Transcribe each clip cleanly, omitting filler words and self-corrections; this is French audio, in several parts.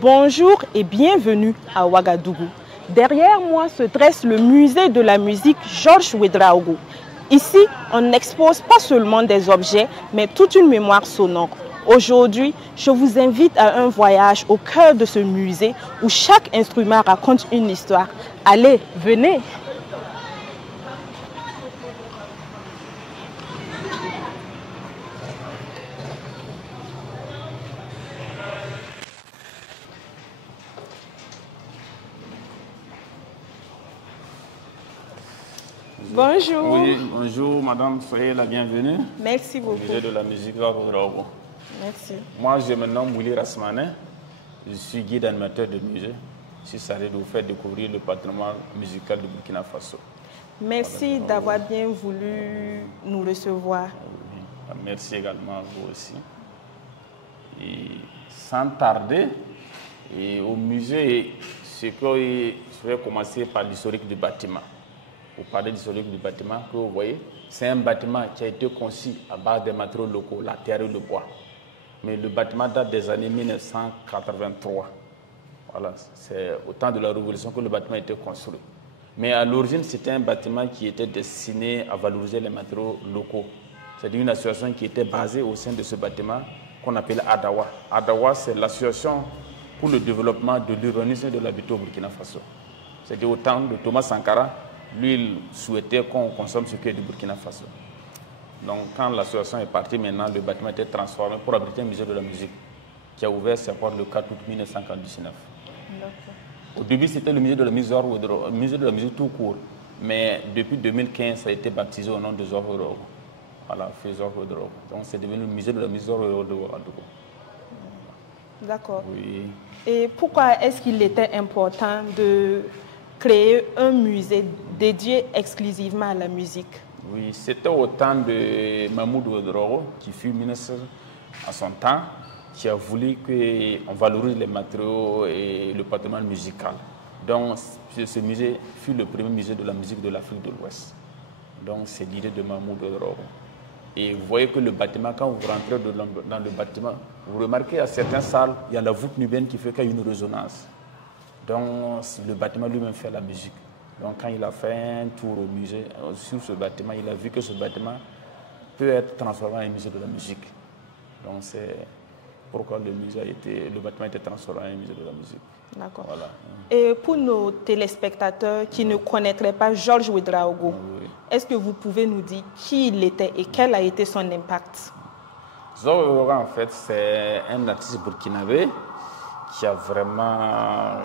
Bonjour et bienvenue à Ouagadougou. Derrière moi se dresse le musée de la musique Georges Ouédraogo. Ici, on n'expose pas seulement des objets, mais toute une mémoire sonore. Aujourd'hui, je vous invite à un voyage au cœur de ce musée où chaque instrument raconte une histoire. Allez, venez! Bonjour. Oui, bonjour madame, soyez la bienvenue. Merci beaucoup. Au musée de la musique Georges Ouédraogo. Merci. Moi, je me nomme Willy Rasmané. Je suis guide animateur de musée. Je suis chargé de vous faire découvrir le patrimoine musical du Burkina Faso. Merci d'avoir bien voulu nous recevoir. Oui. Merci également à vous aussi. Et sans tarder, au musée, je vais commencer par l'historique du bâtiment. Vous parlez de l'historique du bâtiment que vous voyez. C'est un bâtiment qui a été conçu à base des matériaux locaux, la terre et le bois. Mais le bâtiment date des années 1983. Voilà, c'est au temps de la Révolution que le bâtiment a été construit. Mais à l'origine, c'était un bâtiment qui était destiné à valoriser les matériaux locaux. C'est-à-dire une association qui était basée au sein de ce bâtiment qu'on appelle ADAWA. ADAWA, c'est l'association pour le développement de l'urbanisme et de l'habitat au Burkina Faso. C'est-à-dire au temps de Thomas Sankara, lui, il souhaitait qu'on consomme ce qui est du Burkina Faso. Donc, quand l'association est partie, maintenant, le bâtiment a été transformé pour abriter un musée de la musique qui a ouvert ses portes le 4 août 1999. Au début, c'était le musée de la musique Ouédraogo, musée de la musique tout court. Mais depuis 2015, ça a été baptisé au nom de Georges Ouédraogo. Voilà, Georges Ouédraogo. Donc, c'est devenu le musée de la musique Ouédraogo. D'accord. Oui. Et pourquoi est-ce qu'il était important de créer un musée dédié exclusivement à la musique? Oui, c'était au temps de Mahmoud Ouédraogo, qui fut ministre à son temps, qui a voulu qu'on valorise les matériaux et le patrimoine musical. Donc, ce musée fut le premier musée de la musique de l'Afrique de l'Ouest. Donc, c'est l'idée de Mahmoud Ouédraogo. Et vous voyez que le bâtiment, quand vous rentrez dans le bâtiment, vous remarquez à certaines salles, il y a la voûte nubienne qui fait qu'il y a une résonance. Donc, le bâtiment lui-même fait la musique. Donc, quand il a fait un tour au musée, sur ce bâtiment, il a vu que ce bâtiment peut être transformé en un musée de la musique. Donc, c'est pourquoi le bâtiment a été transformé en un musée de la musique. D'accord. Voilà. Et pour nos téléspectateurs qui ne connaîtraient pas Georges Ouédraogo, est-ce que vous pouvez nous dire qui il était et quel a été son impact? Georges Ouédraogo, en fait, c'est un artiste burkinabé qui a vraiment,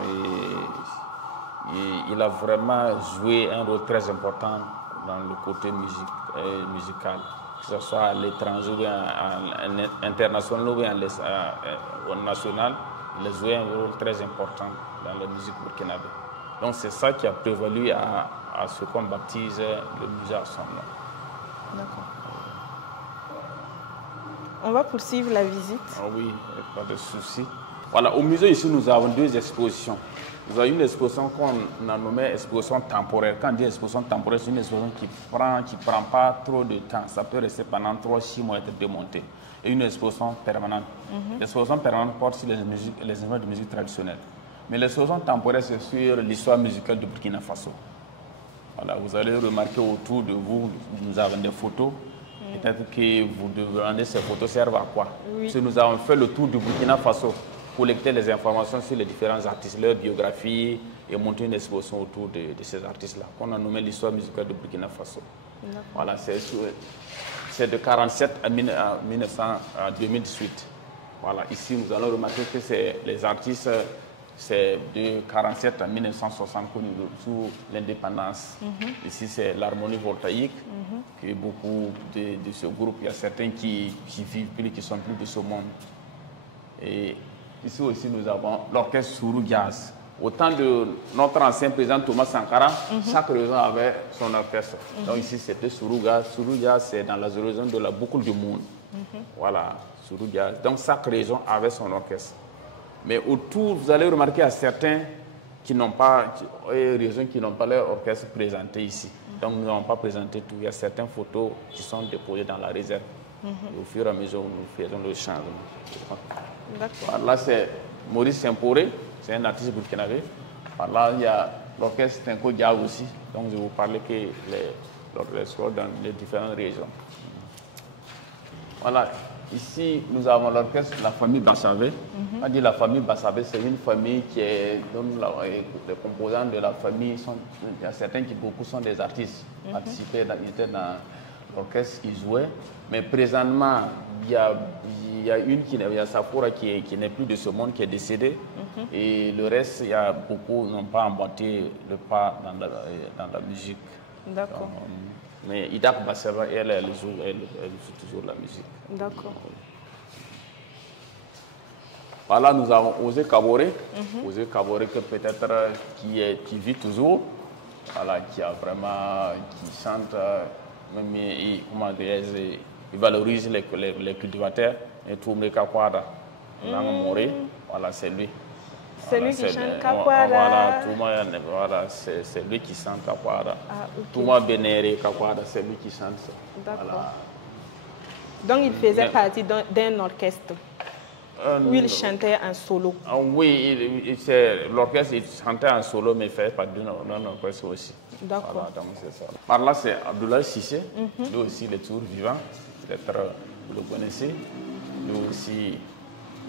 il a vraiment joué un rôle très important dans le côté musical, que ce soit à l'étranger ou à international ou au national, il a joué un rôle très important dans la musique burkinabé. Donc c'est ça qui a prévalu à ce qu'on baptise le musée à son nom. D'accord. On va poursuivre la visite. Ah oui, pas de souci. Voilà, au musée ici, nous avons deux expositions. Nous avons une exposition qu'on a nommée exposition temporaire. Quand on dit exposition temporaire, c'est une exposition qui prend pas trop de temps. Ça peut rester pendant 3-6 mois et être démonté. Et une exposition permanente. L'exposition permanente porte sur les instruments de musique traditionnelle. Mais l'exposition temporaire, c'est sur l'histoire musicale du Burkina Faso. Voilà, vous allez remarquer autour de vous, nous avons des photos. Peut-être que vous demandez ces photos servent à quoi? Oui. Parce que nous avons fait le tour du Burkina Faso, collecter les informations sur les différents artistes, leur biographie et monter une exposition autour de ces artistes-là, qu'on a nommé l'histoire musicale de Burkina Faso. Voilà, c'est de 1947 à 2018. Voilà, ici nous allons remarquer que les artistes, c'est de 1947 à 1960 sous l'indépendance. Ici, c'est l'harmonie voltaïque, et beaucoup de ce groupe, il y a certains qui vivent plus, qui sont plus de ce monde. Et ici aussi, nous avons l'orchestre Sourou Jazz. Au temps de notre ancien président Thomas Sankara, chaque région avait son orchestre. Donc ici, c'était Sourou Jazz. Sourou Jazz, c'est dans la région de la boucle du monde. Voilà, Sourou Jazz. Donc chaque région avait son orchestre. Mais autour, vous allez remarquer à certains qui n'ont pas, régions qui n'ont pas leur orchestre présenté ici. Donc nous n'avons pas présenté tout. Il y a certaines photos qui sont déposées dans la réserve. Et au fur et à mesure, nous faisons le changement. D'accord. Là, c'est Maurice Saint-Poré, c'est un artiste burkinabé. Là, il y a l'orchestre Tinko Dia aussi. Donc je vais vous parler que l'orchestre dans les différentes régions. Voilà, ici nous avons l'orchestre de la famille Bassavé. On dit la famille Bassavé, c'est une famille qui est, dont les composants de la famille sont, il y a certains qui beaucoup sont des artistes, participaient, ils étaient dans l'orchestre, ils jouaient. Mais présentement, il y a une qui, il y a Sapoura qui n'est plus de ce monde, qui est décédée. Et le reste, il y a beaucoup n'ont pas emboîté le pas dans la musique. D'accord. Mais Idak Basseva, elle joue toujours la musique. D'accord. Voilà, nous avons Osé Kaboré. Osé Kaboré, que peut-être qui vit toujours, voilà, qui a vraiment, qui chante, même il valorise les cultivateurs, et tout le Kakwada. Voilà, c'est lui. C'est lui qui chante Kakwara. Voilà, c'est lui qui chante Kakwara. Okay. Touma Benere Kakwara, c'est lui qui chante ça. D'accord. Voilà. Donc il faisait partie d'un orchestre où il chantait en solo. Oui, l'orchestre il chantait en solo, mais il fait partie d'un orchestre aussi. D'accord. Voilà, donc c'est ça. Par là, c'est Abdoulaye Sissé. Lui aussi, il est toujours vivant. Peut-être vous le connaissez. Lui aussi,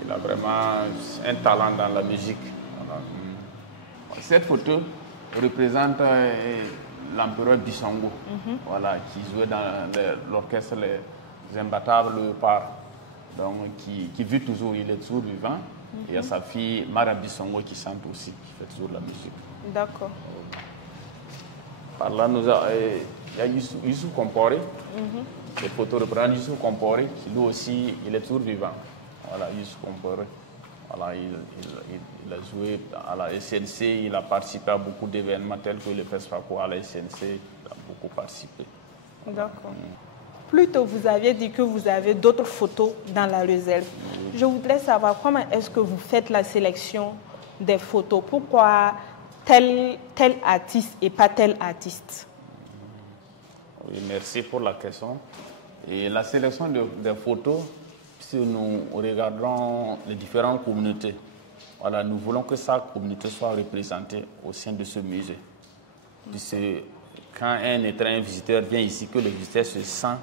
il a vraiment un talent dans la musique. Voilà. Cette photo représente l'empereur Bissongo, voilà, qui jouait dans l'orchestre Les Imbattables Léopards, donc qui vit toujours, il est toujours vivant. Et il y a sa fille Mara Bissongo qui chante aussi, qui fait toujours la musique. D'accord. Par là, il y a Youssou Komporé. Les photos représentent Youssou Komporé, qui lui aussi, il est toujours vivant. Voilà, Youssou Komporé. Voilà, il a joué à la SNC, il a participé à beaucoup d'événements tels que le FESFACO à la SNC, il a beaucoup participé. D'accord. Plus tôt, vous aviez dit que vous avez d'autres photos dans la réserve. Je voudrais savoir comment est-ce que vous faites la sélection des photos. Pourquoi tel artiste et pas tel artiste? Oui, merci pour la question. Et la sélection des photos, si nous regardons les différentes communautés, voilà, nous voulons que chaque communauté soit représentée au sein de ce musée. Quand un visiteur vient ici, que le visiteur se sent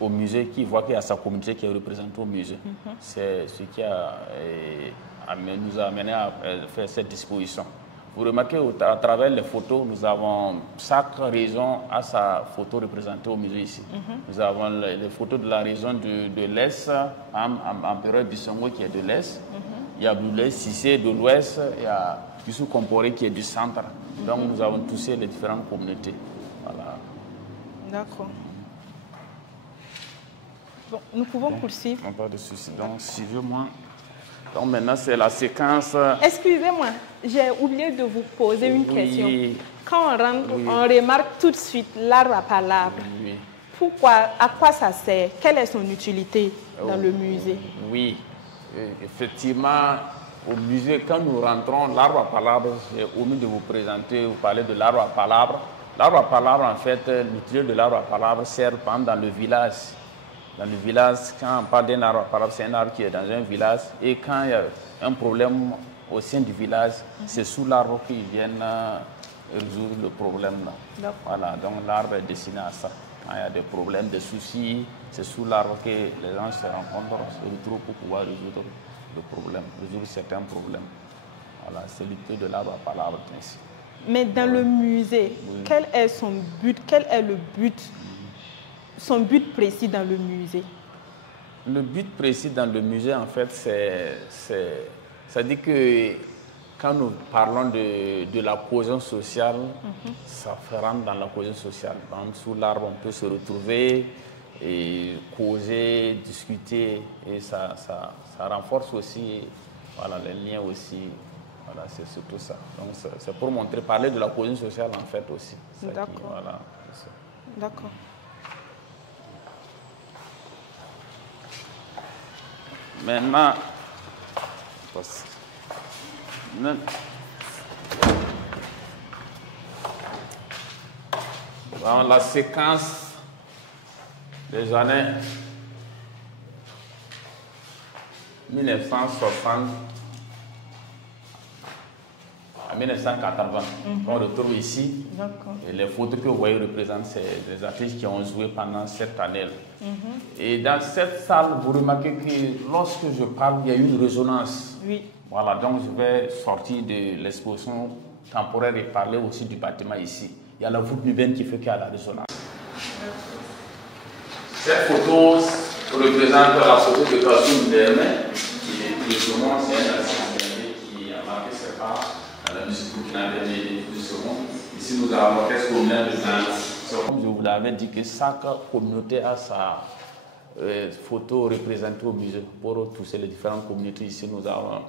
au musée, qu'il voit qu'il y a sa communauté qui est représentée au musée. C'est ce qui nous a amené à faire cette disposition. Vous remarquez, à travers les photos, nous avons, chaque région a sa photo représentée au musée ici. Nous avons les photos de la région de l'Est, Empereur Bissongo qui est de l'Est. Il y a Abdoulaye Sissé de l'Ouest, il y a Youssou Komporé qui est du centre. Donc nous avons touché les différentes communautés. Voilà. D'accord. Bon, nous pouvons poursuivre. Pas de souci. Donc, suivez-moi. Donc maintenant, c'est la séquence. Excusez-moi, j'ai oublié de vous poser une question. Quand on rentre, on remarque tout de suite l'arbre à palabre. Pourquoi, à quoi ça sert? Quelle est son utilité dans le musée? Oui, effectivement, au musée, quand nous rentrons, l'arbre à palabre, j'ai omis de vous présenter, vous parler de l'arbre à palabre. L'arbre à palabre, en fait, l'utilité de l'arbre à palabre sert par exemple dans le village. Dans le village, quand on parle d'un arbre, par exemple, c'est un arbre qui est dans un village, et quand il y a un problème au sein du village, c'est sous l'arbre qu'ils viennent résoudre le problème. Voilà, donc l'arbre est destiné à ça. Quand il y a des problèmes, des soucis, c'est sous l'arbre que les gens se rencontrent, se retrouvent pour pouvoir résoudre le problème, résoudre certains problèmes. Voilà, c'est l'utilité de l'arbre à palabre ainsi. Mais dans le musée, quel est son but? Quel est le but? Son but précis dans le musée? Le but précis dans le musée, en fait, ça dit que quand nous parlons de la cohésion sociale, ça rentre dans la cohésion sociale. Sous l'arbre, on peut se retrouver et causer, discuter, et ça renforce aussi, voilà, les liens aussi. Voilà, c'est surtout ça. Donc, c'est pour montrer, parler de la cohésion sociale, en fait, aussi. D'accord. Voilà, d'accord. Maintenant, dans la séquence des années 1960 à 1980. On retrouve ici et les photos que vous voyez représentent des artistes qui ont joué pendant cette année. Et dans cette salle, vous remarquez que lorsque je parle, il y a une résonance. Oui. Voilà, donc je vais sortir de l'exposition temporaire et parler aussi du bâtiment ici. Il y a la voûte nubienne qui fait qu'il y a la résonance. Cette photo représente la photo de Kassoum Dermé, qui est plus souvent c'est un ancien qui a marqué ses pas dans la musique burkinabé plus souvent. Ici, nous avons l'orchestre communal de Ghana. Comme je vous l'avais dit, que chaque communauté a sa photo représentée au musée. Pour toucher les différentes communautés, ici, nous avons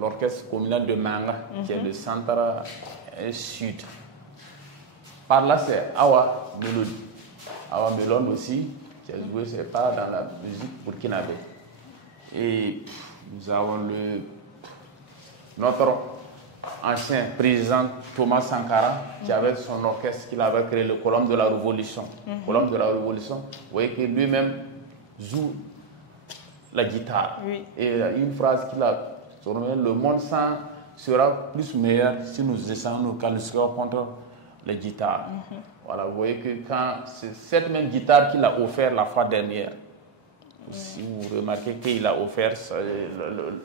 l'orchestre communal de Manga, qui est le centre sud. Par là, c'est Awa Melody. Awa Melon aussi, qui a joué ses parts dans la musique burkinabé. Et nous avons notre ancien président Thomas Sankara, qui avait son orchestre qu'il avait créé, le Colombe de la Révolution. Colombe de la Révolution, vous voyez que lui-même joue la guitare. Oui. Et il y a une phrase qu'il a tournée: le monde sera plus meilleur si nous essayons nos qualifications contre les guitares. Voilà, vous voyez que quand c'est cette même guitare qu'il a offert la fois dernière, si vous remarquez qu'il a offert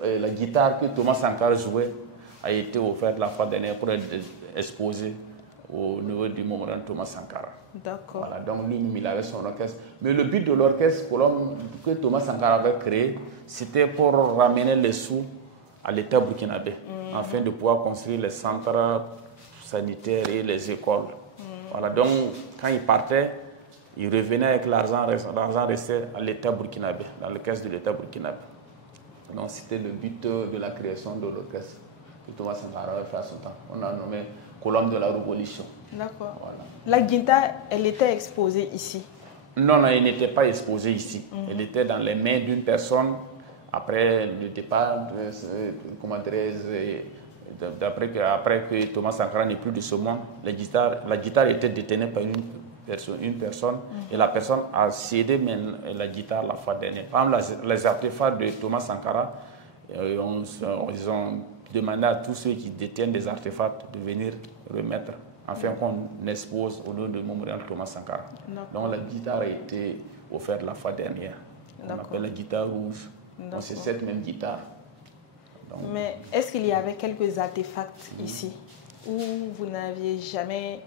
la guitare que Thomas Sankara jouait a été offerte la fois dernière pour être exposée au niveau du mémorial Thomas Sankara. D'accord. Voilà, donc lui, il avait son orchestre. Mais le but de l'orchestre que Thomas Sankara avait créé, c'était pour ramener les sous à l'État burkinabé, afin de pouvoir construire les centres sanitaires et les écoles. Voilà, donc quand il partait, il revenait avec l'argent resté à l'État burkinabé, dans le caisse de l'État burkinabé. Donc c'était le but de la création de l'orchestre que Thomas Sankara avait fait à son temps. On a nommé Colombe de la Révolution. D'accord. Voilà. La guitare, elle était exposée ici? Non, elle n'était pas exposée ici. Elle était dans les mains d'une personne. Après le départ, après que Thomas Sankara n'est plus de ce monde, la guitare était détenue par une personne et la personne a cédé la guitare la fois dernière. Par exemple, les artefacts de Thomas Sankara, ils ont demandé à tous ceux qui détiennent des artefacts de venir remettre, afin qu'on expose au nom du mémorial Thomas Sankara. Donc la guitare a été offerte la fois dernière. On appelle la guitare rouge. C'est cette même guitare. Donc, mais est-ce qu'il y avait quelques artefacts ici où vous n'aviez jamais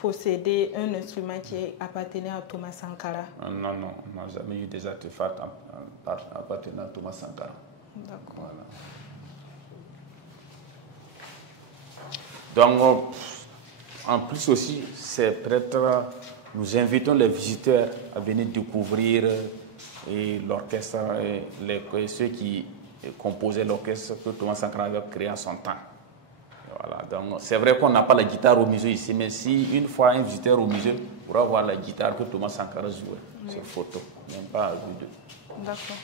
possédé un instrument qui appartenait à Thomas Sankara? Non, on n'a jamais eu des artefacts appartenant à Thomas Sankara. D'accord. Voilà. Donc, en plus aussi, c'est peut-être, nous invitons les visiteurs à venir découvrir l'orchestre, ceux qui composaient l'orchestre que Thomas Sankara avait créé en son temps. Voilà, donc c'est vrai qu'on n'a pas la guitare au musée ici, mais si une fois un visiteur au musée pourra voir la guitare que Thomas Sankara jouait sur photo, même pas à vue d'eux. D'accord.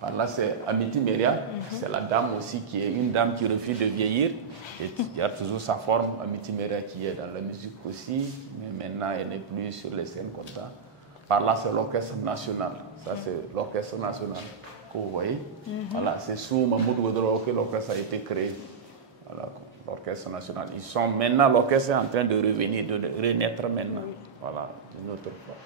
Par là, c'est Amity Meria, c'est la dame aussi qui est une dame qui refuse de vieillir. Et il y a toujours sa forme, Amity Meria, qui est dans la musique aussi, mais maintenant elle n'est plus sur les scènes comme ça. Par là, c'est l'orchestre national. Ça, c'est l'orchestre national que vous voyez. Voilà, c'est sous Mahmoud Godoro que l'orchestre a été créé. Voilà, l'orchestre national. Ils sont maintenant, l'orchestre est en train de revenir, de renaître maintenant. Voilà, une autre fois.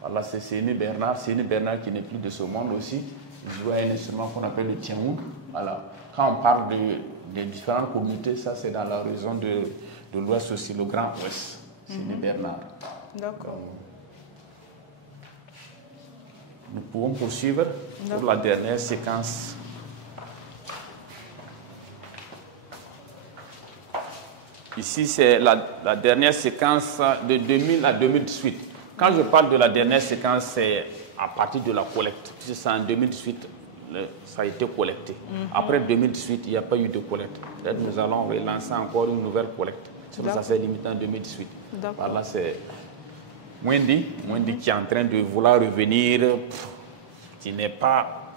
Voilà, c'est Séni Bernard qui n'est plus de ce monde aussi. Il joue un instrument qu'on appelle le tiangouk. Voilà. Quand on parle des différentes communautés, ça c'est dans la région de l'Ouest aussi, le Grand Ouest. Séni Bernard. D'accord. Nous pouvons poursuivre pour la dernière séquence. Ici, c'est la dernière séquence de 2000 à 2018. Quand je parle de la dernière séquence, c'est à partir de la collecte. C'est en 2018, ça a été collecté. Après 2018, il n'y a pas eu de collecte. Peut-être nous allons relancer encore une nouvelle collecte. Ça s'est limité en 2018. Par là, c'est Mwendi qui est en train de vouloir revenir, qui n'est pas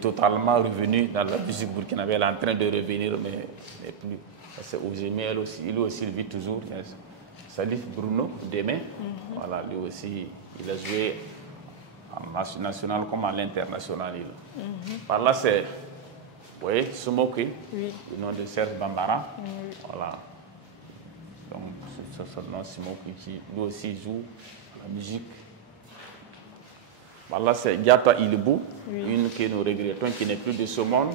totalement revenu dans la musique burkinabé. Elle est en train de revenir, mais plus. C'est Ozemi, il aussi vit toujours. Salif Bruno, demain. Voilà, lui aussi, il a joué en national comme à l'international. Par là, c'est, vous voyez, Sumoki, le nom de Serge Bambara. Voilà. Donc, c'est son nom, Sumoki, qui lui aussi joue la musique. Par là, c'est Diata Ilibou, une que nous regrettons, qui n'est plus de ce monde.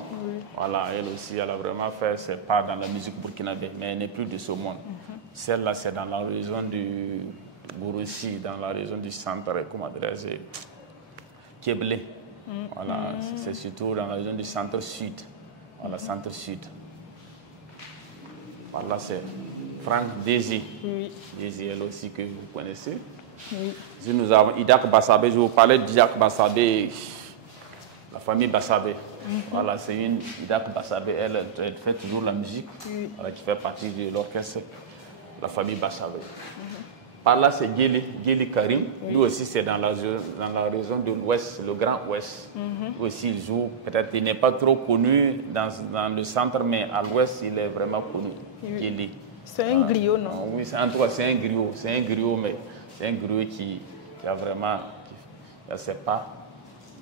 Voilà, elle aussi, elle a vraiment fait ses pas dans la musique burkinabé, mais elle n'est plus de ce monde. Celle-là, c'est dans la région du Bourossi, dans la région du centre, comment dire, Kéblé. Voilà, c'est surtout dans la région du centre-sud. Voilà, centre-sud. Voilà, c'est Franck Désy. Désy, elle aussi, que vous connaissez. Si nous avons Idak Bassabé, je vous parlais d'Idak Bassabé, la famille Bassabé. Voilà, c'est une Idak Bassabé, elle fait toujours la musique, voilà, qui fait partie de l'orchestre, la famille Bassabé. Par là, c'est Geli Karim, lui aussi c'est dans la région de l'Ouest, le Grand Ouest. Lui aussi il joue, peut-être il n'est pas trop connu dans le centre, mais à l'Ouest il est vraiment connu. Geli. C'est un griot, non? Oui, en tout cas c'est un griot, mais c'est un griot qui a vraiment, qui a ses pas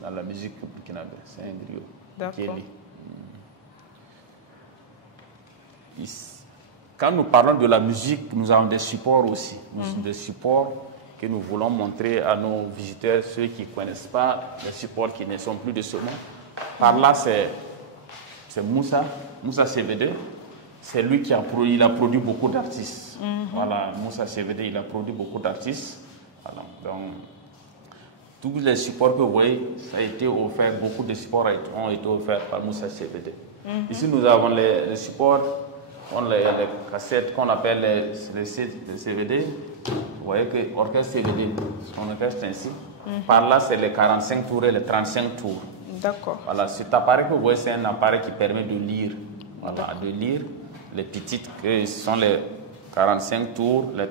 dans la musique burkinabé. C'est un griot. D'accord. Quand nous parlons de la musique, nous avons des supports aussi. Des supports que nous voulons montrer à nos visiteurs, ceux qui ne connaissent pas, des supports qui ne sont plus de ce monde. Par là, c'est Moussa CVD. C'est lui qui a produit beaucoup d'artistes. Voilà, Moussa CVD, il a produit beaucoup d'artistes. Voilà, donc, tous les supports que vous voyez, ça a été offert, beaucoup de supports ont été offerts par Moussa CVD. Ici, nous avons les supports, les cassettes qu'on appelle les CVD. Vous voyez que l'orchestre CVD, son orchestre ainsi. Par là, c'est les 45 tours et les 35 tours. D'accord. Voilà, cet appareil que vous voyez, c'est un appareil qui permet de lire. Voilà, de lire les petites, que sont les 45 tours, les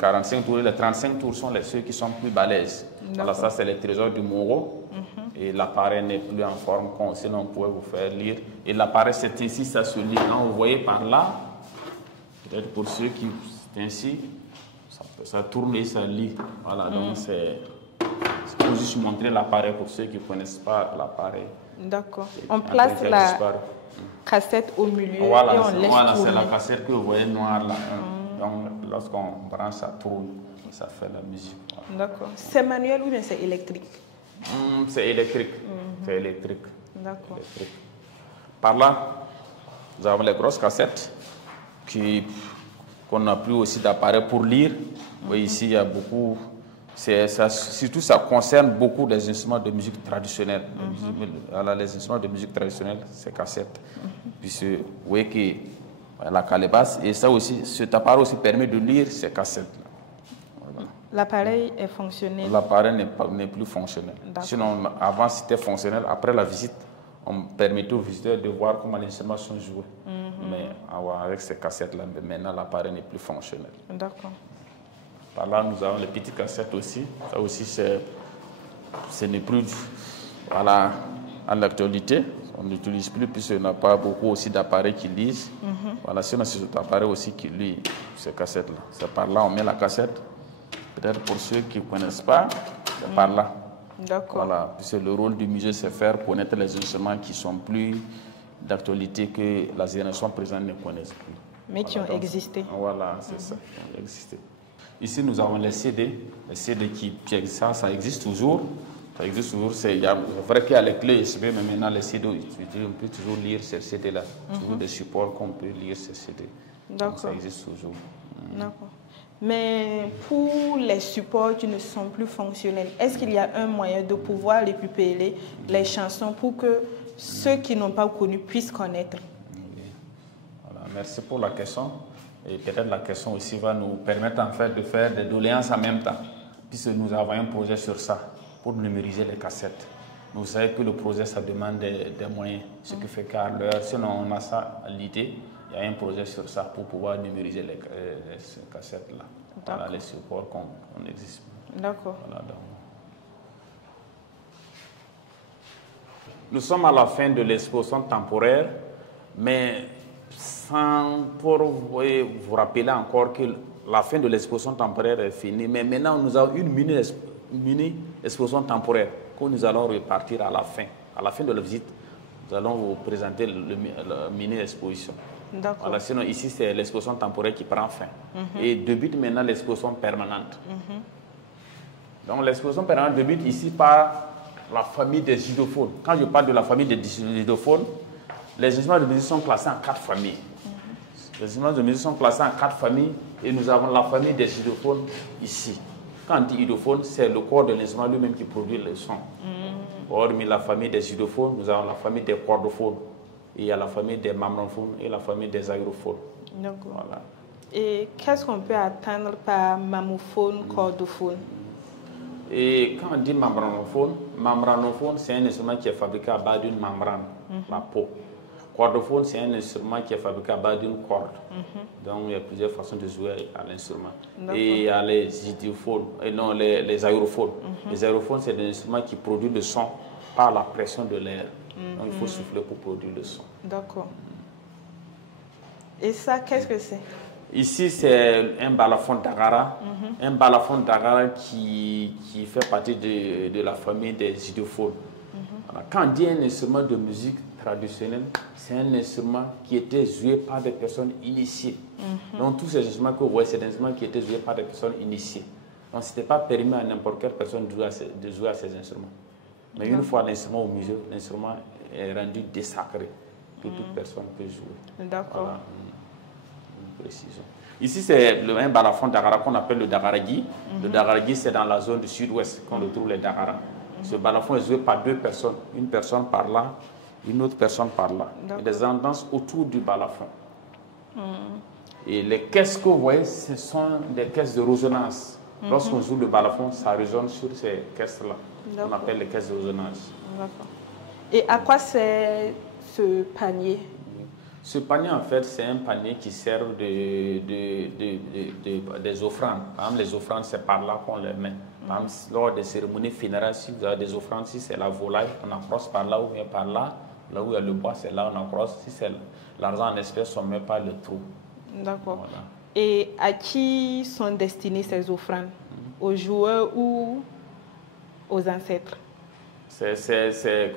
45 tours et les 35 tours sont ceux qui sont plus balèzes. Voilà, ça c'est les trésors du Moro. Et l'appareil n'est plus en forme, sinon on pouvait vous faire lire. Et l'appareil c'est ainsi, ça se lit. Là, vous voyez par là, peut-être pour ceux qui, c'est ainsi, ça tourne et ça lit. Voilà, donc c'est pour juste montrer l'appareil pour ceux qui ne connaissent pas l'appareil. D'accord. On place la cassette au milieu et on laisse tourner. Voilà, c'est la cassette que vous voyez noire là. Donc lorsqu'on branche, ça tourne et ça fait la musique. Voilà. D'accord. C'est manuel ou bien c'est électrique? C'est électrique. C'est électrique. D'accord. Par là, nous avons les grosses cassettes qu'on n'a plus aussi d'appareils pour lire. Vous voyez ici, il y a beaucoup. Surtout, ça concerne beaucoup des instruments de musique traditionnelle. Les instruments de musique traditionnelle, c'est cassettes. Puisque vous voyez que la calebasse, et ça aussi, cet appareil aussi permet de lire ces cassettes. Voilà. L'appareil est fonctionnel? L'appareil n'est plus fonctionnel. Sinon, avant, c'était fonctionnel. Après la visite, on permettait aux visiteurs de voir comment les instruments sont joués. Mais avec ces cassettes-là, maintenant, l'appareil n'est plus fonctionnel. D'accord. Par là, nous avons les petites cassettes aussi. Ça aussi, ce n'est plus à l'actualité. On n'utilise plus puisqu'on n'a pas beaucoup aussi d'appareils qui lisent. Voilà, sinon, c'est cet appareil aussi qui lit ces cassettes-là. C'est par là on met la cassette. Peut-être pour ceux qui ne connaissent pas, c'est par là. D'accord. Voilà, puisque le rôle du musée, c'est faire connaître les instruments qui sont plus d'actualité que la génération présente ne connaissent plus. Mais qui ont existé. Voilà, c'est ça, qui ont existé. Ici, nous avons les CD. Les CD qui existent, ça existe toujours. Ça existe toujours. C'est vrai qu'il y a les clés USB, mais maintenant, les CD, on peut toujours lire ces CD-là. Toujours des supports qu'on peut lire ces CD. D'accord. Ça existe toujours. D'accord. Mais pour les supports qui ne sont plus fonctionnels, est-ce qu'il y a un moyen de pouvoir récupérer les chansons pour que ceux qui n'ont pas connu puissent connaître? Voilà, merci pour la question. Et peut-être la question aussi va nous permettre en fait de faire des doléances en même temps, puisque nous avons un projet sur ça, pour numériser les cassettes. Vous savez que le projet, ça demande des moyens, ce qui fait qu'à l'heure, sinon on a ça à l'idée, il y a un projet sur ça pour pouvoir numériser les cassettes-là. Voilà les supports qu'on existe. D'accord. Voilà, nous sommes à la fin de l'exposition temporaire, mais sans pour vous rappeler encore que la fin de l'exposition temporaire est finie, mais maintenant nous avons une mini exposition temporaire que nous allons repartir à la fin. À la fin de la visite, nous allons vous présenter la mini exposition. D'accord. Voilà, sinon ici c'est l'exposition temporaire qui prend fin. Et débute maintenant l'exposition permanente. Donc l'exposition permanente débute ici par la famille des zidophones. Quand je parle de la famille des zidophones, les instruments de musique sont classés en 4 familles. Les instruments de musique sont classés en 4 familles et nous avons la famille des zidophones ici. Quand on dit idophone, c'est le corps de l'instrument lui-même qui produit le son. Hormis la famille des zidophones, nous avons la famille des cordophones. Et il y a la famille des mamrophones et la famille des aérophones. D'accord. Voilà. Et qu'est-ce qu'on peut attendre par mammophone, cordophone? Et quand on dit membranophone, c'est un instrument qui est fabriqué à base d'une membrane, la peau. Cordophone, c'est un instrument qui est fabriqué à base d'une corde. Donc il y a plusieurs façons de jouer à l'instrument. Et il y a les idophones, et non, les aérophones. Les aérophones, c'est des instruments qui produisent le son par la pression de l'air. Donc il faut souffler pour produire le son. D'accord. Et ça, qu'est-ce que c'est? Ici, c'est un balafon d'Agara. Un balafon d'Agara qui fait partie de la famille des idophones. Voilà. Quand on dit un instrument de musique traditionnelle, c'est un instrument qui était joué par des personnes initiées. Donc tous ces instruments que vous voyez, c'est des instruments qui étaient joués par des personnes initiées. Donc ce n'était pas permis à n'importe quelle personne de jouer à ces instruments. Mais une fois l'instrument au musée, l'instrument est rendu désacré, que toute personne peut jouer. D'accord. Voilà une précision. Ici, c'est un balafon d'Agara qu'on appelle le Dagaragui. Le Dagaragui, c'est dans la zone du sud-ouest qu'on retrouve les Dagara. Ce balafon est joué par 2 personnes. Une personne par là, une autre personne par là. Et des gens dansent autour du balafon. Et les caisses que vous voyez, ce sont des caisses de résonance. Lorsqu'on joue le balafon, ça résonne sur ces caisses-là. On appelle les caisses de résonance. D'accord. Et à quoi sert ce panier? Ce panier, en fait, c'est un panier qui sert des offrandes. Par exemple, les offrandes, c'est par là qu'on les met. Par exemple, lors des cérémonies funéraires, si vous avez des offrandes, si c'est la volaille, on accroche par là ou bien par là. Là où il y a le bois, c'est là où on accroche. Si c'est l'argent en espèces, on met par le trou. D'accord. Voilà. Et à qui sont destinées ces offrandes? Aux joueurs ou aux ancêtres?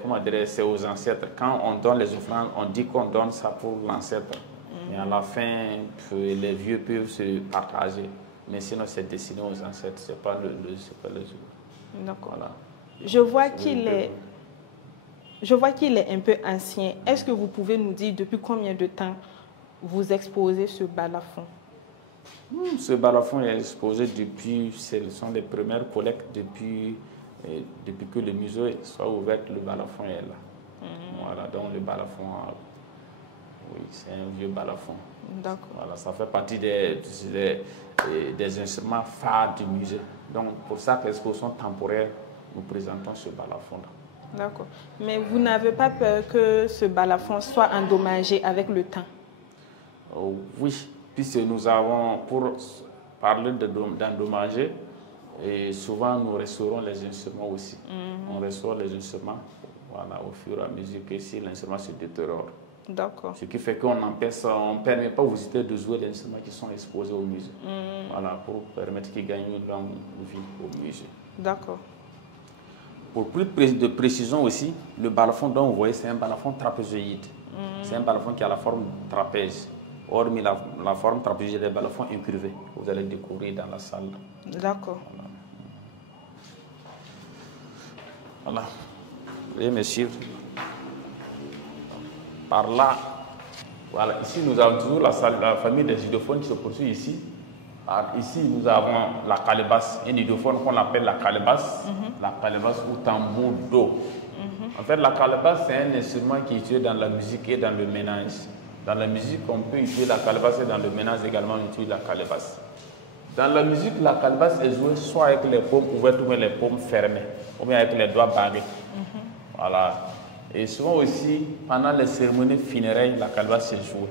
Comment dire, c'est aux ancêtres. Quand on donne les offrandes, on dit qu'on donne ça pour l'ancêtre. Mais à la fin, les vieux peuvent se partager. Mais sinon, c'est destiné aux ancêtres, ce n'est pas le joueur. D'accord. Voilà. Je vois qu'il est un peu ancien. Est-ce que vous pouvez nous dire depuis combien de temps vous exposez ce balafon? Ce balafon est exposé depuis, ce sont les premières collectes depuis que le musée soit ouvert, le balafon est là. Voilà, donc le balafon, oui, c'est un vieux balafon. D'accord. Voilà, ça fait partie des instruments phares du musée. Donc pour ça, l'exposition temporaire, nous présentons ce balafon-là. D'accord. Mais vous n'avez pas peur que ce balafon soit endommagé avec le temps? Oui, puisque nous avons, pour parler d'endommager, et souvent nous restaurons les instruments aussi. On restaure les instruments, voilà, au fur et à mesure que si l'instrument se détériore. D'accord. Ce qui fait qu'on ne permet pas aux visiteurs de jouer les instruments qui sont exposés au musée. Voilà, pour permettre qu'ils gagnent une longue vie au musée. D'accord. Pour plus de précision aussi, le balafon dont vous voyez, c'est un balafon trapézoïde. C'est un balafon qui a la forme trapèze. Hormis la forme trapézoïde des balafons incurvés, vous allez découvrir dans la salle. D'accord. Voilà. Voilà. Veuillez me suivre. Par là, voilà, ici nous avons toujours la famille des idophones qui se poursuit ici. Ici nous avons la calebasse, un idophone qu'on appelle la calebasse ou tambour d'eau. En fait, la calebasse, c'est un instrument qui est utilisé dans la musique et dans le ménage. Dans la musique, on peut utiliser la calebasse et dans le ménage également, on utilise la calebasse. Dans la musique, la calebasse est jouée soit avec les paumes ouvertes ou bien les paumes fermées, ou bien avec les doigts barrés. Voilà. Et souvent aussi, pendant les cérémonies funéraires, la calebasse est jouée.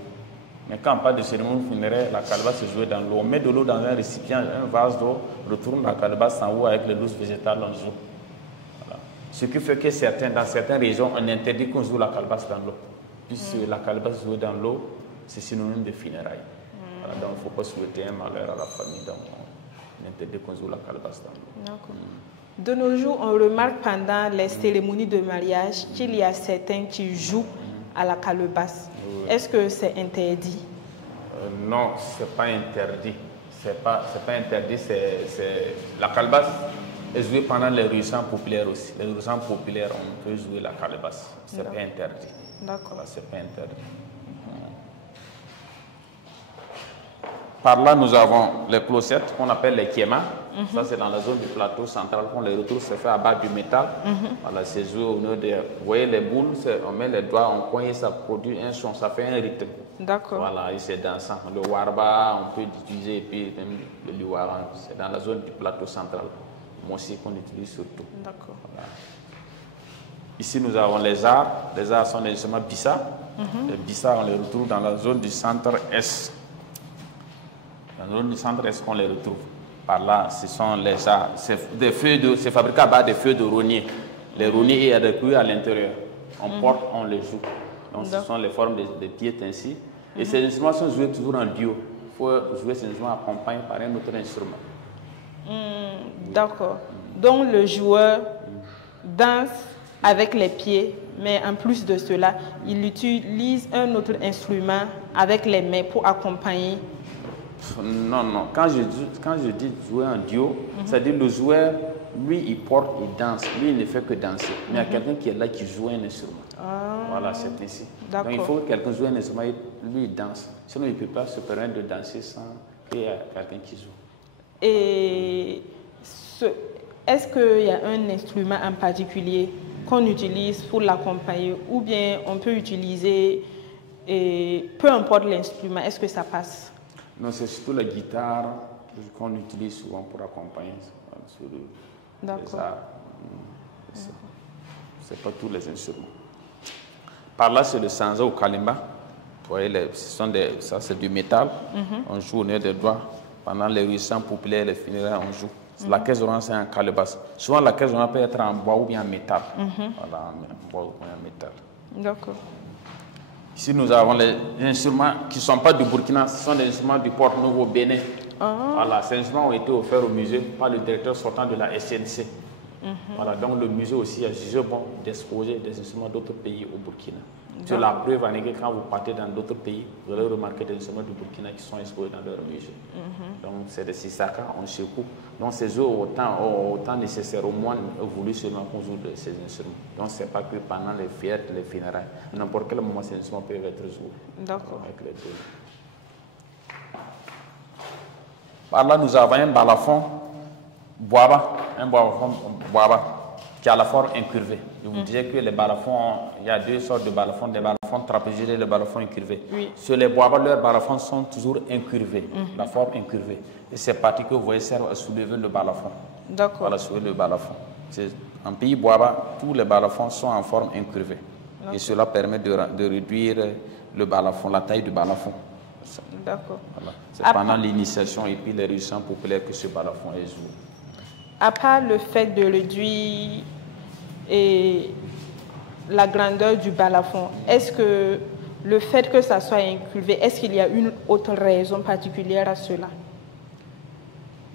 Mais quand on parle de cérémonie funéraire, la calebasse est jouée dans l'eau. On met de l'eau dans un récipient, un vase d'eau, retourne la calebasse en haut avec les douces végétales, on joue. Voilà. Ce qui fait que dans certaines régions, on interdit qu'on joue la calebasse dans l'eau. Puisque la calebasse jouée dans l'eau, c'est synonyme de funérailles. Voilà, donc il ne faut pas souhaiter un malheur à la famille. Donc on interdit qu'on joue la calebasse dans l'eau. D'accord. De nos jours, on remarque pendant les cérémonies de mariage qu'il y a certains qui jouent à la calebasse. Oui. Est-ce que c'est interdit? Non, ce n'est pas interdit. C'est pas interdit. La calebasse est jouée pendant les réunions populaires aussi. Les réunions populaires, on peut jouer la calebasse. Ce n'est pas interdit. D'accord. Voilà, c'est pas interdit. Par là, nous avons les closettes qu'on appelle les kémas. Ça, c'est dans la zone du plateau central qu'on les retrouve. C'est fait à base du métal. Voilà, c'est joué au nœud de... Vous voyez les boules, on met les doigts, on cogne, ça produit un son, ça fait un rythme. D'accord. Voilà, et c'est dansant. Le warba, on peut l'utiliser, et puis même le liwaran. C'est dans la zone du plateau central. Moi aussi, qu'on utilise surtout. D'accord. Voilà. Ici, nous avons les arts. Les arts sont des instruments bissa. Les bissa, on les retrouve dans la zone du centre-est. Dans la zone du centre-est qu'on les retrouve. Par là, ce sont les arts. C'est fabriqué à base de feuilles de rognier. Les rogniers, il y a des cuirs à l'intérieur. On porte, on les joue. Donc, ce sont les formes de pieds ainsi. Et ces instruments sont joués toujours en duo. Il faut jouer ces instruments accompagnés par un autre instrument. D'accord. Donc, le joueur danse avec les pieds, mais en plus de cela, il utilise un autre instrument avec les mains pour accompagner. Non, non. Quand je dis jouer en duo, c'est-à-dire le joueur, lui, il porte, il danse. Lui, il ne fait que danser. Mais il y a quelqu'un qui est là qui joue un instrument. Voilà, c'est ainsi. Donc, il faut que quelqu'un joue un instrument, lui, il danse. Sinon, il ne peut pas se permettre de danser sans qu'il y ait quelqu'un qui joue. Et est-ce qu'il y a un instrument en particulier qu'on utilise pour l'accompagner ou bien on peut utiliser, peu importe l'instrument, est-ce que ça passe? Non, c'est surtout la guitare qu'on utilise souvent pour accompagner sur les arts. C'est pas tous les instruments. Par là, c'est le sanza ou kalimba. Vous voyez, ça c'est du métal. On joue au nez des doigts. Pendant les réunions populaires, les funérailles, on joue. La caisse orange, c'est un calebasse. Souvent, la caisse orange peut être en bois ou bien en métal. Voilà, en bois ou bien en métal. D'accord. Ici, nous avons les instruments qui ne sont pas du Burkina, ce sont des instruments du Port-Nouveau Bénin. Voilà, ces instruments ont été offerts au musée par le directeur sortant de la SNC. Voilà, donc le musée aussi a jugé bon d'exposer des instruments d'autres pays au Burkina. C'est la preuve en est que quand vous partez dans d'autres pays, vous allez remarquer des instruments du Burkina qui sont exposés dans leur musée. Donc c'est des sisaka, on secoue. Donc c'est autant nécessaire, au moins voulu seulement qu'on joue de ces instruments. Donc c'est pas que pendant les fêtes, les funérailles, à n'importe quel moment ces instruments peuvent être joués. D'accord. Avec les deux. Par là nous avons un balafon boaba, qui a la forme incurvée. Je vous disais que les balafons, il y a deux sortes de balafons, des balafons trapézoïdes et des balafons incurvés. Oui. Sur les boabas, leurs balafons sont toujours incurvés, la forme incurvée. Et ces parties que vous voyez servent à soulever le balafon. D'accord. Voilà, soulever le balafon. En pays boaba, tous les balafons sont en forme incurvée. Et cela permet de réduire le balafon, la taille du balafon. D'accord. Voilà. C'est pendant l'initiation et puis les réunions populaires que ce balafon est joué. À part le fait de réduire la grandeur du balafon, est-ce que le fait que ça soit incurvé, est-ce qu'il y a une autre raison particulière à cela?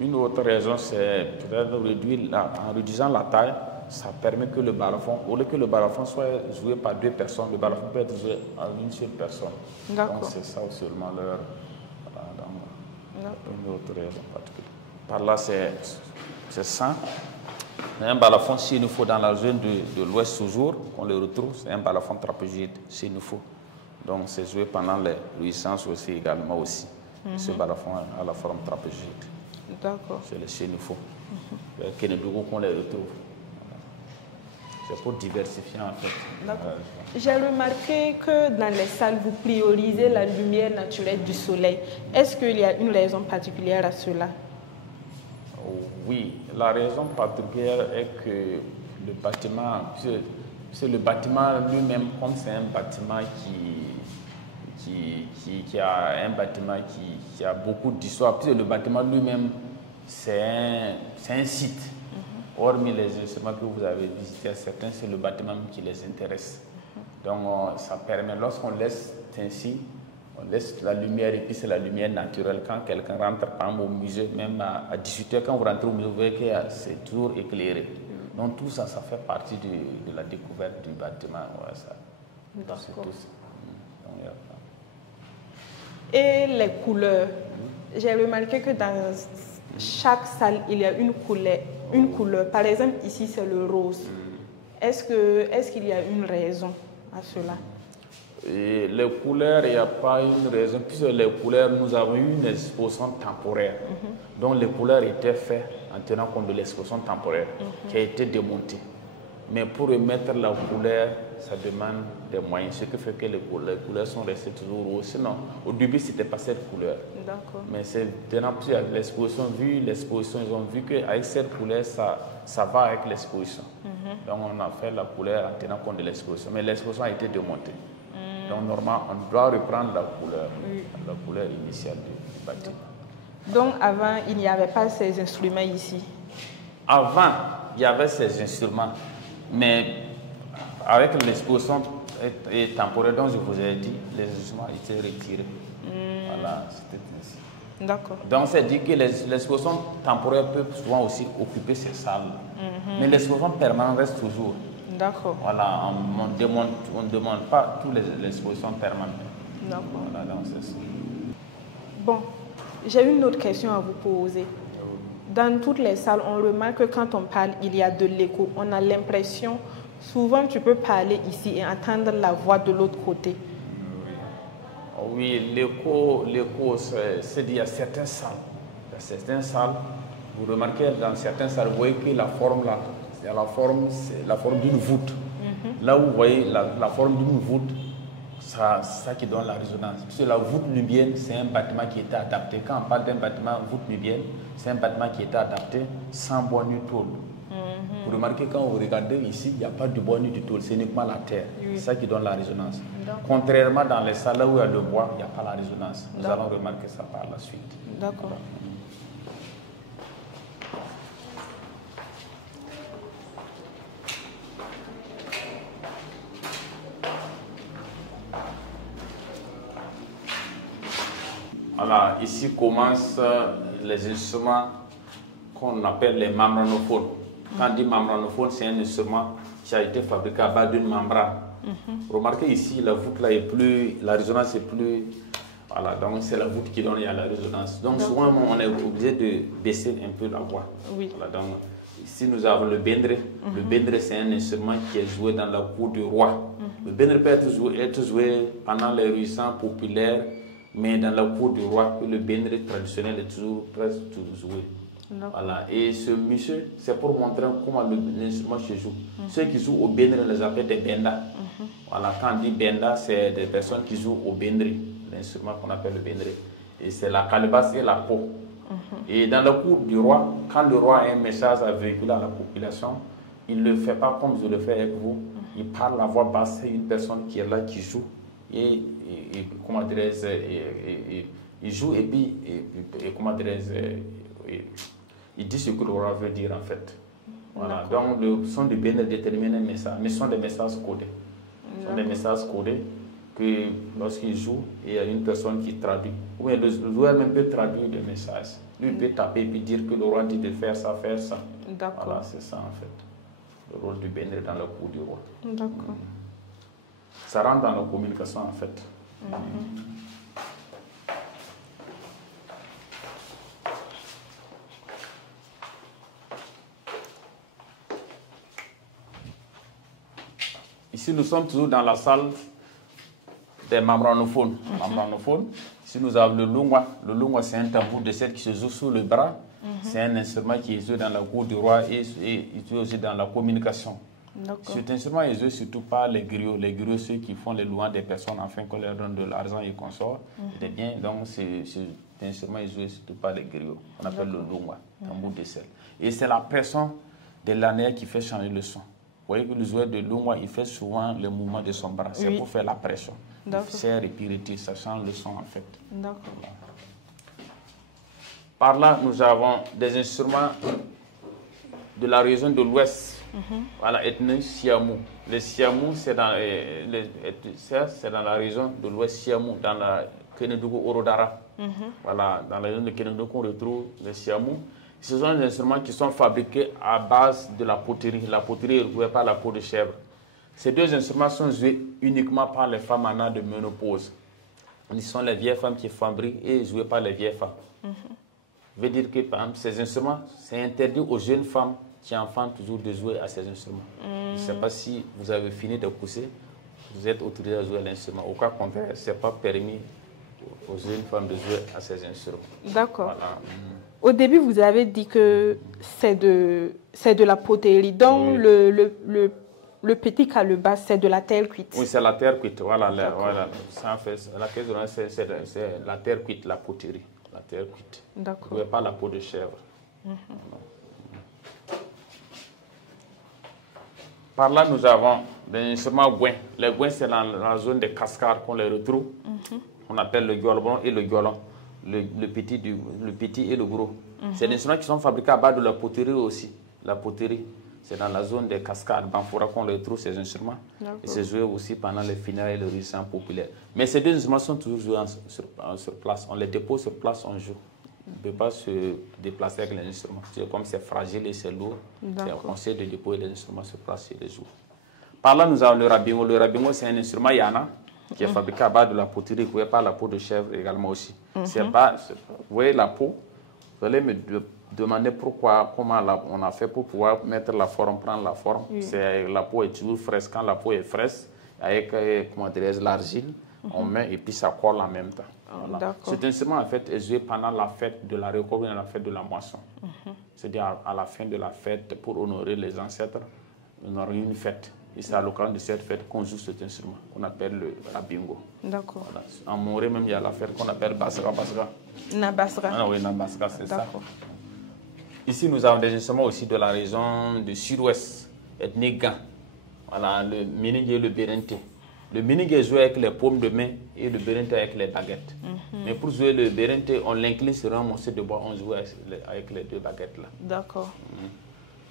Une autre raison, c'est peut-être en réduisant la taille, ça permet que le balafon, au lieu que le balafon soit joué par deux personnes, le balafon peut être joué par une seule personne. D'accord. Donc c'est ça seulement leur... Une autre raison particulière. Par là, c'est ça. Un balafon, s'il nous faut dans la zone de l'ouest toujours, qu'on le retrouve, c'est un balafon trapézoïde, s'il nous faut. Donc c'est joué pendant les réunissances aussi également aussi. Ce balafon a la forme trapézoïde. D'accord. C'est le s'il nous faut. Le Kénédougou qu'on les retrouve. C'est pour diversifier en fait. D'accord. J'ai remarqué que dans les salles, vous priorisez la lumière naturelle du soleil. Est-ce qu'il y a une raison particulière à cela? Oui, la raison particulière est que le bâtiment, c'est le bâtiment lui-même, comme c'est un bâtiment qui a beaucoup d'histoire, puisque le bâtiment lui-même, c'est un site. Hormis les instruments que vous avez visités, certains, c'est le bâtiment qui les intéresse. Donc, ça permet, lorsqu'on laisse ainsi, On laisse la lumière et puis c'est la lumière naturelle. Quand quelqu'un rentre par exemple, au musée, même à 18h, quand vous rentrez au musée, vous voyez que c'est toujours éclairé. Donc tout ça, ça fait partie de la découverte du bâtiment. Ouais, ça. D'accord. Tout ça. Donc, il y a pas. Et les couleurs. J'ai remarqué que dans chaque salle, il y a une couleur. Par exemple, ici, c'est le rose. Est-ce qu'il y a une raison à cela? Et les couleurs, il n'y a pas une raison. Puisque les couleurs, nous avons eu une exposition temporaire. Donc les couleurs étaient faites en tenant compte de l'exposition temporaire qui a été démontée. Mais pour remettre la couleur, ça demande des moyens. Ce qui fait que les couleurs sont restées toujours roses. Sinon, au début, ce n'était pas cette couleur. D'accord. Mais c'est tenant plus avec l'exposition, ils ont vu qu'avec cette couleur, ça va avec l'exposition. Donc on a fait la couleur en tenant compte de l'exposition. Mais l'exposition a été démontée. Donc normalement, on doit reprendre la couleur initiale du bâtiment. Donc avant, il n'y avait pas ces instruments ici? Avant, il y avait ces instruments. Mais avec l'exposition temporaire dont je vous ai dit, les instruments étaient retirés. Voilà, c'était ainsi. D'accord. Donc c'est dit que l'exposition temporaire peut souvent aussi occuper ces salles. Mais l'exposition permanente reste toujours. D'accord. Voilà, on ne demande pas toutes les expositions permanentes. D'accord. Voilà, donc c'est ça. Bon, j'ai une autre question à vous poser. Dans toutes les salles, on remarque que quand on parle, il y a de l'écho. On a l'impression, souvent tu peux parler ici et entendre la voix de l'autre côté. Oui, l'écho, c'est dit à certaines salles. Dans certaines salles, vous remarquez dans certaines salles, vous voyez que la forme là, c'est la forme d'une voûte. Là où vous voyez la forme d'une voûte, ça qui donne la résonance. Parce que la voûte nubienne, c'est un bâtiment qui était adapté. Quand on parle d'un bâtiment voûte nubienne, c'est un bâtiment qui était adapté sans bois nu tôle. Vous remarquez quand vous regardez ici, il n'y a pas de bois nu du tôle, c'est uniquement la terre. C'est ça qui donne la résonance. Contrairement dans les salles où il y a le bois, il n'y a pas la résonance. Nous allons remarquer ça par la suite. D'accord. Voilà, ici commencent les instruments qu'on appelle les membranophones. Quand on dit membranophone, c'est un instrument qui a été fabriqué à base d'une membrane. Remarquez ici, la voûte là est plus, la résonance est plus, voilà, donc c'est la voûte qui donne la résonance. Donc souvent on est obligé de baisser un peu la voix. Oui. Voilà, donc ici nous avons le bendre. Le bendre c'est un instrument qui est joué dans la cour du roi. Le bendre peut être joué pendant les réunions populaires, mais dans la cour du roi, le bendre traditionnel est toujours presque toujours joué. Voilà. Et ce monsieur, c'est pour montrer comment l'instrument se joue. Ceux qui jouent au bendre, on les appelle des bendas. Voilà. Quand on dit benda, c'est des personnes qui jouent au bendre, l'instrument qu'on appelle le bendre. Et c'est la calebasse et la peau. Et dans la cour du roi, quand le roi a un message à véhiculer à la population, il ne le fait pas comme je le fais avec vous. Il parle à voix basse, c'est une personne qui est là, qui joue. Et comment dirais-je, il joue et puis, comment dirais-je, il dit ce que le roi veut dire en fait. Voilà. Donc le son du bien détermine un message, mais ce sont des messages codés. Ce sont des messages codés que lorsqu'il joue, il y a une personne qui traduit. Ou bien le joueur même peut traduire le message. Lui il peut taper et puis dire que le roi dit de faire ça, faire ça. D'accord. Voilà, c'est ça en fait. Le rôle du bien dans la cour du roi. D'accord. Ça rentre dans la communication en fait. Ici, nous sommes toujours dans la salle des membranophones. Ici, nous avons le lungwa. Le lungwa, c'est un tambour de celle qui se joue sous le bras. C'est un instrument qui est joué dans la cour du roi et joué aussi dans la communication. Cet instrument est joué surtout par les griots. Les griots, ceux qui font les louanges des personnes afin qu'on leur donne de l'argent et qu'on sort des biens. Donc, cet instrument est joué surtout par les griots. On appelle le lungwa, tambour de sel. Et c'est la personne de l'année qui fait changer le son. Vous voyez que le joueur de lungwa, il fait souvent le mouvement de son bras. C'est pour faire la pression. Il serre et puis retire, ça change le son en fait. D'accord. Par là, nous avons des instruments de la région de l'Ouest. Voilà, ethnie Siamou. Les Siamou, c'est dans la région de l'Ouest Siamou, dans la Kenedougou, Orodara. Voilà, dans la zone de Kenedougou, on retrouve les siamous. Ce sont des instruments qui sont fabriqués à base de la poterie. La poterie est recouverte par la peau de chèvre. Ces deux instruments sont joués uniquement par les femmes en âge de ménopause. Ce sont les vieilles femmes qui fabriquent et joués par les vieilles femmes. Veut dire que, par exemple, ces instruments, c'est interdit aux jeunes femmes qui enfantent toujours de jouer à ces instruments. Je ne sais pas si vous avez fini de pousser, vous êtes autorisé à jouer à l'instrument. Au cas contraire, ce n'est pas permis aux jeunes femmes de jouer à ces instruments. D'accord. Voilà. Au début, vous avez dit que c'est de la poterie. Donc, oui. Le petit calebasse, c'est de la terre cuite. Oui, c'est la terre cuite. Voilà, voilà. Ça, en fait, c'est la terre cuite, la poterie. La terre cuite. D'accord. Vous ne pas la peau de chèvre. Par là, nous avons des instruments gouins. Les gouins, c'est dans la zone des cascades qu'on les retrouve. On appelle le guolbon et le guolon. Le petit et le gros. C'est des instruments qui sont fabriqués à base de la poterie aussi. La poterie, c'est dans la zone des cascades. Banfora qu'on les trouve, ces instruments. Et c'est joué aussi pendant les funérailles et le récent populaire. Mais ces deux instruments sont toujours joués sur place. On les dépose sur place, on joue. On ne peut pas se déplacer avec les instruments. Comme c'est fragile et c'est lourd, c'est un conseil de déposer les instruments sur place et les jouer. Par là, nous avons le rabingo. Le rabingo, c'est un instrument yana qui est fabriqué à base de la poterie, couvert par la peau de chèvre également aussi. Vous voyez la peau, vous allez me demander pourquoi, comment on a fait pour pouvoir mettre la forme, prendre la forme. La peau est toujours fraîche. Quand la peau est fraîche, avec l'argile, on met et puis ça colle en même temps. Voilà. Cet instrument en fait est joué pendant la fête de la récolte et la fête de la moisson. C'est-à-dire à la fin de la fête, pour honorer les ancêtres, on aura une fête. Et c'est à l'occasion de cette fête qu'on joue cet instrument, qu'on appelle le rabingo. D'accord. Voilà. En Morée, même, il y a la fête qu'on appelle Basra. Nabasra. Ah oui, Nabasra, c'est ça. Ici, nous avons des instruments aussi de la région du sud-ouest, ethnique Gan. Voilà, le mining et le bérenté. Le mining est joué avec les paumes de main et le bérenté avec les baguettes. Mais pour jouer le bérenté, on l'incline sur un morceau de bois, on joue avec les deux baguettes-là. D'accord.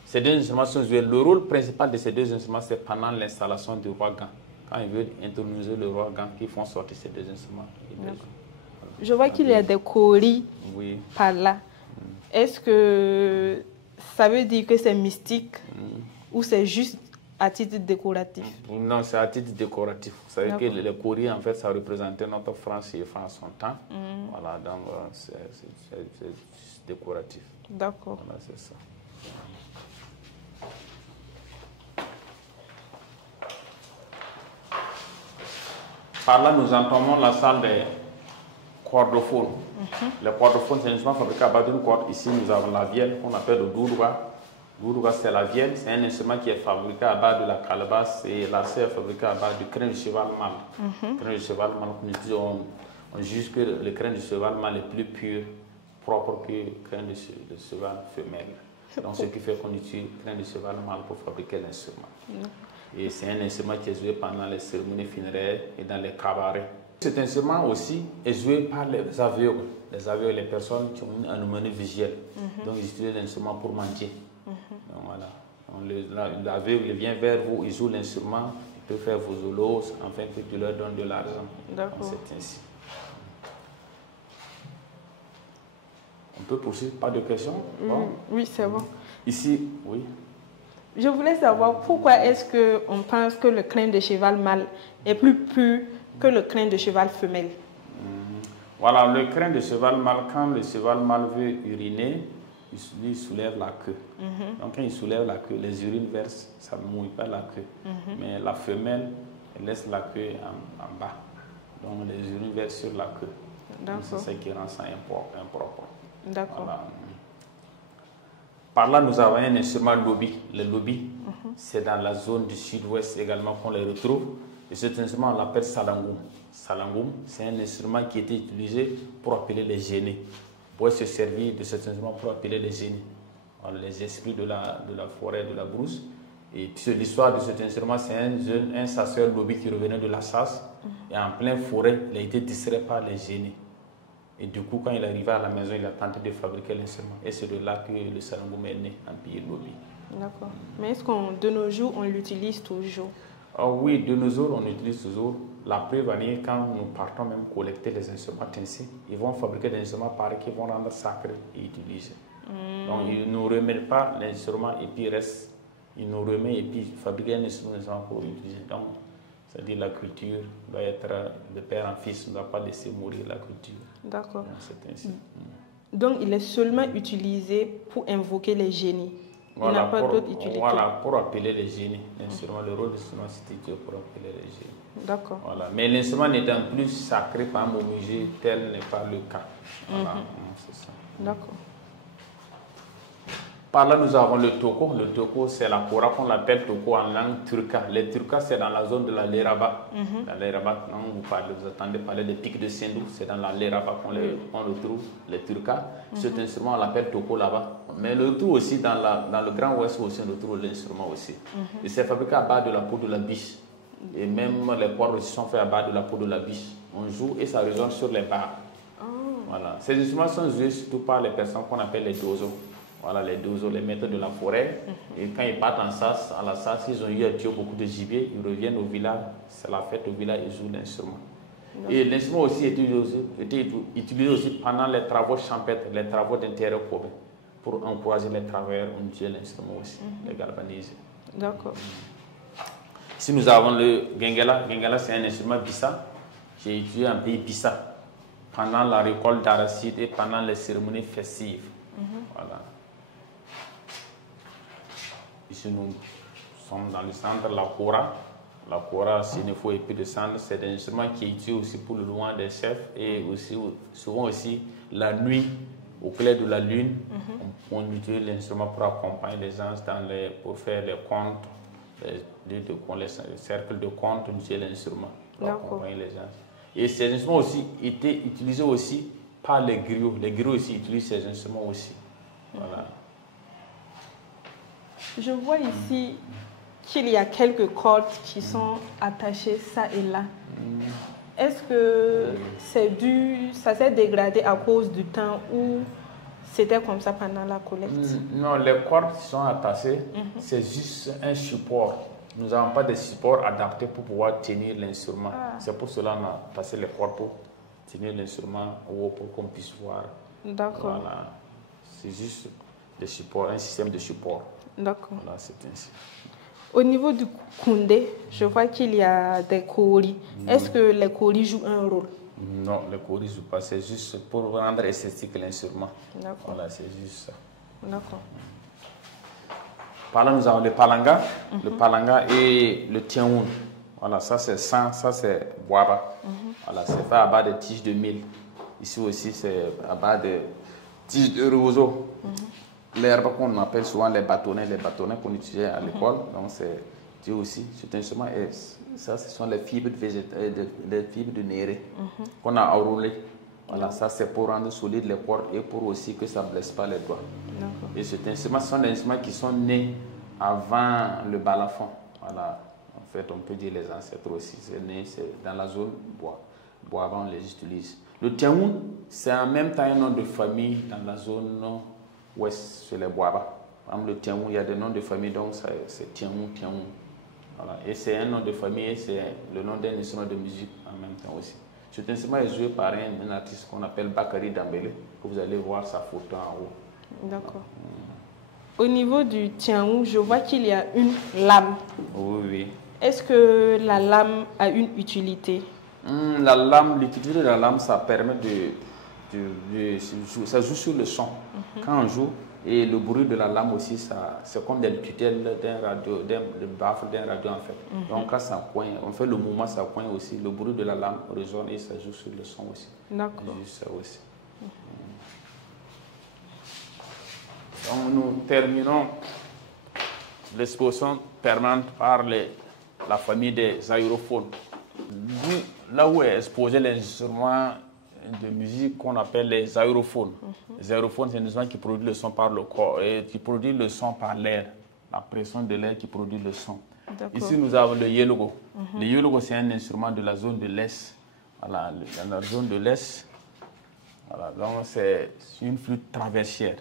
Ces deux instruments sont joués. Le rôle principal de ces deux instruments, c'est pendant l'installation du roi Gan. Quand il veut introniser le roi Gan, qu'ils font sortir ces deux instruments. Je vois qu'il y a des coris par là. Est-ce que ça veut dire que c'est mystique ou c'est juste à titre décoratif? Non, c'est à titre décoratif. Vous savez que les coris, en fait, ça représentait notre France et France en son temps. Voilà, donc c'est décoratif. D'accord. Voilà, c'est ça. Par là, nous entamons la salle des cordophones. Les cordophones, c'est un instrument fabriqué à base d'une corde. Ici, nous avons la vielle qu'on appelle le doudoua. Le doudoua, c'est la vielle. C'est un instrument qui est fabriqué à base de la calebasse et la serre est fabriquée à base du crin de cheval mâle. Le crin de cheval mâle, on juge que le crin de cheval mâle est plus pur, propre que le crin de cheval femelle. Donc, ce qui fait qu'on utilise le crin de cheval mâle pour fabriquer l'instrument. Et c'est un instrument qui est joué pendant les cérémonies funéraires et dans les cabarets. Cet instrument aussi est joué par les aveugles. Les aveugles, les personnes qui ont une anomalie visuelle. Donc, ils utilisent l'instrument pour mentir. Donc, voilà. L'aveugle vient vers vous, il joue l'instrument, il peut faire vos holos, afin que tu leur donnes de l'argent. D'accord. C'est ainsi. On peut poursuivre, pas de questions? Oui, c'est bon. Ici, oui. Je voulais savoir pourquoi est-ce qu'on pense que le crin de cheval mâle est plus pur que le crin de cheval femelle? Voilà, le crin de cheval mâle, quand le cheval mâle veut uriner, il soulève la queue. Donc quand il soulève la queue, les urines versent, ça ne mouille pas la queue. Mais la femelle, elle laisse la queue en bas. Donc les urines versent sur la queue. C'est ça qui rend ça impropre. D'accord. Voilà. Par là, nous avons un instrument lobby. Le lobby, c'est dans la zone du sud-ouest également qu'on les retrouve. Et cet instrument, on l'appelle salangoum. Salangoum, c'est un instrument qui était utilisé pour appeler les génies. Pour se servir de cet instrument pour appeler les génies. Voilà, les esprits de la forêt, de la brousse. Et l'histoire de cet instrument, c'est un chasseur lobby qui revenait de la chasse. Et en pleine forêt, il a été distrait par les génies. Et du coup, quand il arrivait à la maison, il a tenté de fabriquer l'instrument. Et c'est de là que le salangoum est né, en pays lobby. D'accord. Mais est-ce que de nos jours, on l'utilise toujours? Oui, de nos jours, on l'utilise toujours. la preuve en est quand nous partons même collecter les instruments ainsi, ils vont fabriquer des instruments pareils qu'ils vont rendre sacrés et utiliser. Donc ils ne nous remettent pas l'instrument et puis reste, ils nous remettent et puis fabriquent un instrument pour utiliser. Donc, c'est-à-dire la culture doit être de père en fils, on ne doit pas laisser mourir la culture. D'accord. C'est ainsi. Donc il est seulement utilisé pour invoquer les génies. Il n'a pas d'autre utilité. Voilà, pour appeler les génies. L'instrument, le rôle de l'instrument, c'est pour appeler les génies. D'accord. Voilà. Mais l'instrument n'étant plus sacré par mon musée, tel n'est pas le cas. Voilà, c'est ça. D'accord. Par là, nous avons le toko. Le toko, c'est la kora qu'on appelle toko en langue turca. Les turcas, c'est dans la zone de la Leraba. Dans Leraba, vous attendez parler des pics de Sindou, c'est dans la Leraba qu'on le trouve, les turcas. Cet instrument, on l'appelle toko là-bas. Mais le tout aussi, dans le Grand Ouest aussi, on retrouve l'instrument aussi. Et c'est fabriqué à base de la peau de la biche. Et même les cordes aussi sont faits à base de la peau de la biche. On joue et ça résonne sur les barres. Voilà. Ces instruments sont joués surtout par les personnes qu'on appelle les dozos. Voilà, les dozos, les maîtres de la forêt. Et quand ils partent en sas, à la sas, ils ont eu à tuer beaucoup de gibier, ils reviennent au village, c'est la fête au village, ils jouent l'instrument. Et l'instrument aussi était utilisé aussi pendant les travaux champêtres, les travaux d'intérieur commun. Pour encourager les travailleurs, on utilise l'instrument aussi, les galvaniser. D'accord. Si nous avons le gengela, gengela c'est un instrument bissa, j'ai utilisé en pays bissa, pendant la récolte d'arachide et pendant les cérémonies festives. Voilà. Ici, nous sommes dans le centre, la kora. La kora, s'il ne faut plus de centre, c'est un instrument qui est utilisé aussi pour le loin des chefs et aussi, souvent aussi la nuit, au clair de la lune, on utilise l'instrument pour accompagner les gens pour faire les comptes, les cercles de comptes, on utilise l'instrument pour accompagner les gens. Et ces instruments aussi étaient utilisés aussi par les griots. Les griots aussi utilisent ces instruments aussi. Voilà. Je vois ici qu'il y a quelques cordes qui sont attachées ça et là. Est-ce que ça s'est dégradé à cause du temps ou c'était comme ça pendant la collecte? Non, les cordes qui sont attachées, c'est juste un support. Nous n'avons pas de support adapté pour pouvoir tenir l'instrument. C'est pour cela qu'on a passé les cordes pour tenir l'instrument ou pour qu'on puisse voir. D'accord. Voilà. C'est juste des supports, un système de support. D'accord. Voilà, c'est ainsi. Au niveau du koundé, je vois qu'il y a des koris. Est-ce que les koris jouent un rôle? Non, les koris ne jouent pas. C'est juste pour rendre esthétique l'instrument. D'accord. Voilà, c'est juste ça. D'accord. Par là, nous avons le palanga. Le palanga et le tiaoun. Voilà, ça c'est sang, ça c'est boaba. Voilà, c'est fait à base de tiges de mil. Ici aussi, c'est à base de tiges de roseau. L'herbe qu'on appelle souvent les bâtonnets qu'on utilisait à l'école. Donc c'est Dieu aussi, cet instrument. Et ça, ce sont les fibres de néré qu'on a enroulées. Voilà, ça c'est pour rendre solide les cordes et pour aussi que ça ne blesse pas les doigts. Et cet instrument, ce sont des instruments qui sont nés avant le balafon. Voilà, en fait, on peut dire les ancêtres aussi. C'est né dans la zone bois. Bois avant, on les utilise. Le tiaoun, c'est en même temps un nom de famille dans la zone ouest, sur les bois. Par exemple, le tiaoun, il y a des noms de famille, donc c'est tiaoun. Voilà. Et c'est un nom de famille et c'est le nom d'un instrument de musique en même temps aussi. Cet instrument est joué par un artiste qu'on appelle Bakary Dambélé, que vous allez voir sa photo en haut. D'accord. Au niveau du tiaoun, je vois qu'il y a une lame. Oui. Est-ce que la lame a une utilité? L'utilité de la lame, ça permet ça joue sur le son. Quand on joue, et le bruit de la lame aussi, c'est comme des tutelles le baffle d'un radio en fait. Donc quand ça coince, on fait le mouvement, ça coince aussi. Le bruit de la lame résonne et ça joue sur le son aussi. D'accord. Ça aussi. Donc nous terminons l'exposition permanente par la famille des aérophones. Là où est exposé l'instrument de musique qu'on appelle les aérophones. Les aérophones, c'est un instrument qui produit le son par le corps et qui produit le son par l'air, la pression de l'air qui produit le son. Ici, nous avons le yelogo. Le yelogo, c'est un instrument de la zone de l'Est. Voilà, dans la zone de l'Est, voilà, donc c'est une flûte traversière.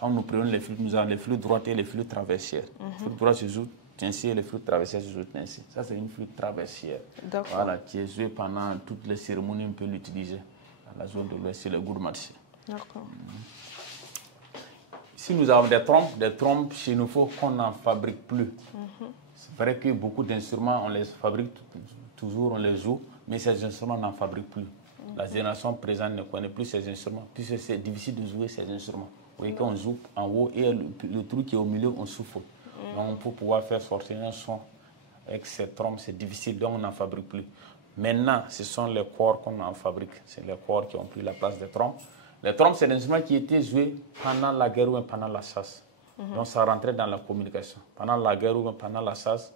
Quand nous prenons les flûtes, nous avons les flûtes droites et les flûtes traversières. Les flûtes droites se jouent ainsi et les flûtes traversières se jouent ainsi. Ça, c'est une flûte traversière. Voilà, qui est jouée pendant toutes les cérémonies, on peut l'utiliser dans la zone de l'Ouest, c'est le gourmandché. D'accord. Si nous avons des trompes chez nous, il faut qu'on n'en fabrique plus. C'est vrai que beaucoup d'instruments, on les fabrique toujours, on les joue, mais ces instruments, on n'en fabrique plus. La génération présente ne connaît plus ces instruments, puisque c'est difficile de jouer ces instruments. Vous voyez, quand on joue en haut et le trou qui est au milieu, on souffle. Donc, pour pouvoir faire sortir un son avec ces trompes, c'est difficile, donc on n'en fabrique plus. Maintenant, ce sont les corps qu'on en fabrique. C'est les corps qui ont pris la place des trompes. Les trompes, c'est des instruments qui étaient joués pendant la guerre ou pendant la chasse. Donc, ça rentrait dans la communication. Pendant la guerre ou pendant la chasse,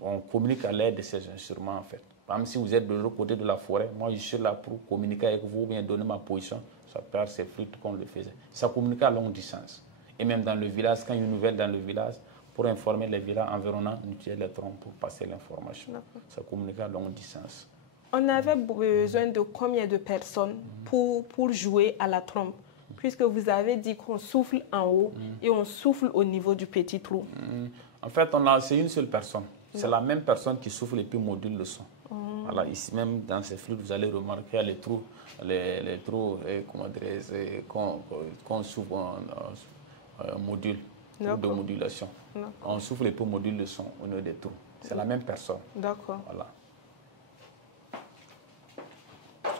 on communique à l'aide de ces instruments, en fait. Par exemple, si vous êtes de l'autre côté de la forêt, moi, je suis là pour communiquer avec vous, bien donner ma position. Ça perd ces flûtes qu'on le faisait. Ça communique à longue distance. Et même dans le village, quand il y a une nouvelle dans le village, pour informer les villages environnants, on utilise les trompes pour passer l'information. Ça communique à longue distance. On avait besoin de combien de personnes pour jouer à la trompe? Puisque vous avez dit qu'on souffle en haut et on souffle au niveau du petit trou. En fait, c'est une seule personne. C'est la même personne qui souffle et puis module le son. Voilà, ici même dans ces flûtes, vous allez remarquer les trous, qu'on souffle en module, de modulation. On souffle et puis on module le son au niveau des trous. C'est la même personne. D'accord. Voilà.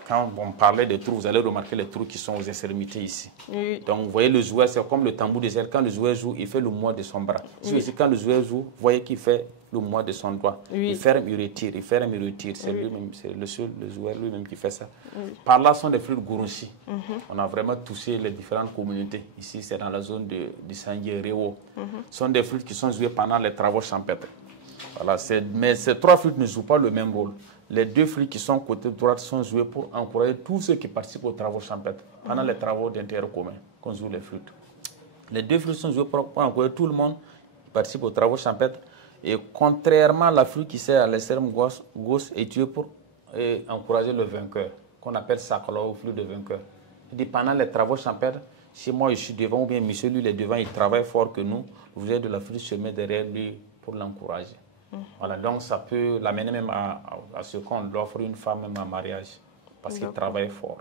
Quand on parlait des trous, vous allez remarquer les trous qui sont aux extrémités ici. Oui. Donc, vous voyez le joueur, c'est comme le tambour des airs. Quand le joueur joue, il fait le mouvement de son bras. Oui. Aussi, quand le joueur joue, vous voyez qu'il fait le mouvement de son doigt. Oui. Il ferme, il retire, il ferme, il retire. C'est lui-même, c'est le joueur lui-même qui fait ça. Oui. Par là sont des flûtes gourunsi. On a vraiment touché les différentes communautés. Ici, c'est dans la zone de Sangué, Réo. Ce sont des flûtes qui sont jouées pendant les travaux champêtres. Voilà, mais ces trois flûtes ne jouent pas le même rôle. Les deux flûtes qui sont côté droit sont jouées pour encourager tous ceux qui participent aux travaux champêtres, pendant les travaux d'intérêt commun, qu'on joue les flûtes. Les deux flûtes sont jouées pour encourager tout le monde qui participe aux travaux champêtres. Et contrairement à la flûte qui sert à l'extrême gauche, est tuée pour encourager le vainqueur, qu'on appelle sakalo ou flûte de vainqueur. Et pendant les travaux champêtres, si moi je suis devant ou bien monsieur lui il est devant, il travaille fort que nous, vous êtes de la flûte se met derrière lui pour l'encourager. Voilà, donc ça peut l'amener même à ce qu'on l'offre une femme même en mariage, parce qu'il travaille fort.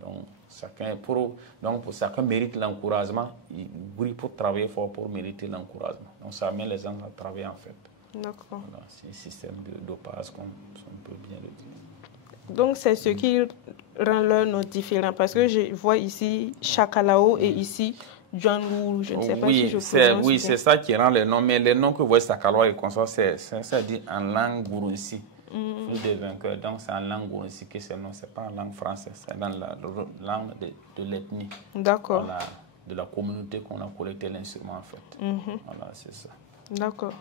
Donc chacun mérite l'encouragement, il brille pour travailler fort pour mériter l'encouragement. Donc ça amène les gens à travailler en fait. D'accord. Voilà, c'est un système de dopage, comme on peut bien le dire. Donc c'est ce qui rend leur nom différent, parce que je vois ici Chakalao et ici Django, je ne sais pas si je prononce. Oui, c'est ça qui rend les noms, mais les noms que vous voyez Sakaloa et consort, ça dit en langue gourunsi. Flûte de vainqueur, donc c'est en langue gourunsi que c'est non, c'est pas en langue française, c'est dans la langue de l'ethnie. D'accord. Voilà, de la communauté qu'on a collecté l'instrument en fait. Voilà, c'est ça. D'accord.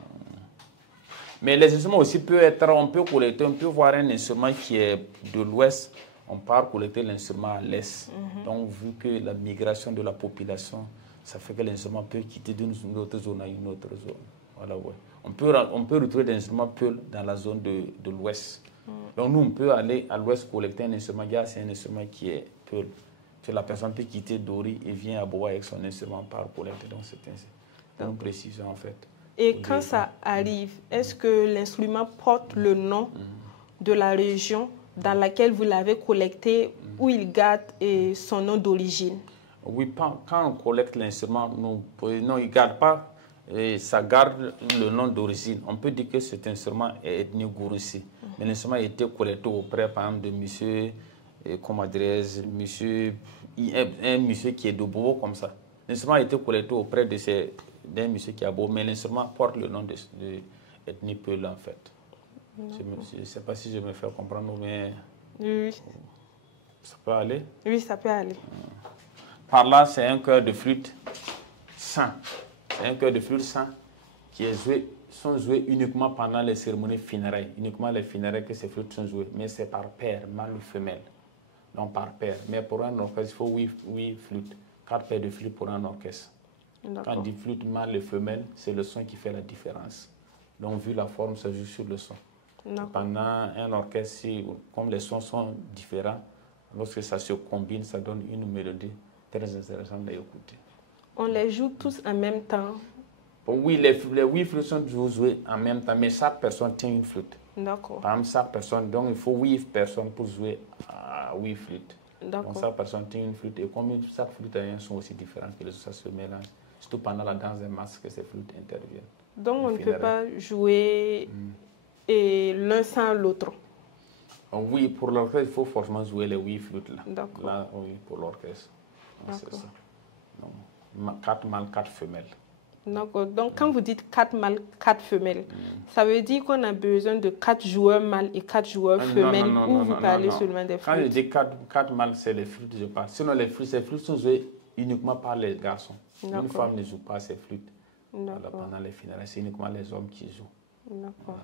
Mais les instruments aussi peuvent être, on peut voir un instrument qui est de l'ouest, on part collecter l'instrument à l'est. Donc vu que la migration de la population, ça fait que l'instrument peut quitter d'une autre zone à une autre zone. Voilà, ouais. On peut retrouver des instruments Peul dans la zone de l'ouest. Donc nous, on peut aller à l'ouest collecter un instrument. C'est un instrument qui est Peul. La personne peut quitter Dori et vient à Boa avec son instrument par collecter. Donc c'est une précision en fait. Et quand ça arrive, est-ce que l'instrument porte le nom de la région dans laquelle vous l'avez collecté, où il garde son nom d'origine? Oui, quand on collecte l'instrument, non, il ne garde pas, ça garde le nom d'origine. On peut dire que cet instrument est ethnie Gourunsi. Mais l'instrument a été collecté auprès, par exemple, de monsieur, comment dirais-je, un monsieur qui est de Bobo comme ça. L'instrument a été collecté auprès d'un monsieur qui est à Bobo, mais l'instrument porte le nom de ethnie Peul en fait. Je ne sais pas si je me fais comprendre, mais oui. Ça peut aller? Oui, ça peut aller. Par là, c'est un chœur de flûte saint. C'est un chœur de flûte saint qui sont joués uniquement pendant les cérémonies funérailles. Uniquement les funérailles que ces flûtes sont jouées. Mais c'est par paire, mâle ou femelle. Donc par paire. Mais pour un orchestre, il faut 8 flûtes. 4 paires de flûtes pour un orchestre. Quand on dit flûte mâle et femelle, c'est le son qui fait la différence. Donc vu la forme, ça joue sur le son. Pendant un orchestre, comme les sons sont différents, lorsque ça se combine, ça donne une mélodie très intéressante à écouter. On les joue tous en même temps Bon, oui, les 8 flûtes sont toujours jouées en même temps, mais chaque personne tient une flûte. D'accord. Par exemple, chaque personne, donc il faut 8 personnes pour jouer à 8 flûtes. Donc chaque personne tient une flûte. Et comme chaque flûte a un son aussi différent que les autres, ça se mélange. Surtout pendant la danse des masques que ces flûtes interviennent. Donc on ne peut pas jouer l'un sans l'autre. Oui, pour l'orchestre, il faut forcément jouer les 8 flûtes là. D'accord. Là, oui, pour l'orchestre. C'est ça. Donc, 4 mâles, 4 femelles. D'accord. Donc quand vous dites 4 mâles, 4 femelles, ça veut dire qu'on a besoin de 4 joueurs mâles et 4 joueurs femelles, ou vous parlez seulement des flûtes? Quand je dis 4 mâles, c'est les flûtes, je parle. Sinon, ces flûtes sont jouées uniquement par les garçons. Une femme ne joue pas ces flûtes. Voilà, pendant les funérailles, c'est uniquement les hommes qui jouent. D'accord. Voilà.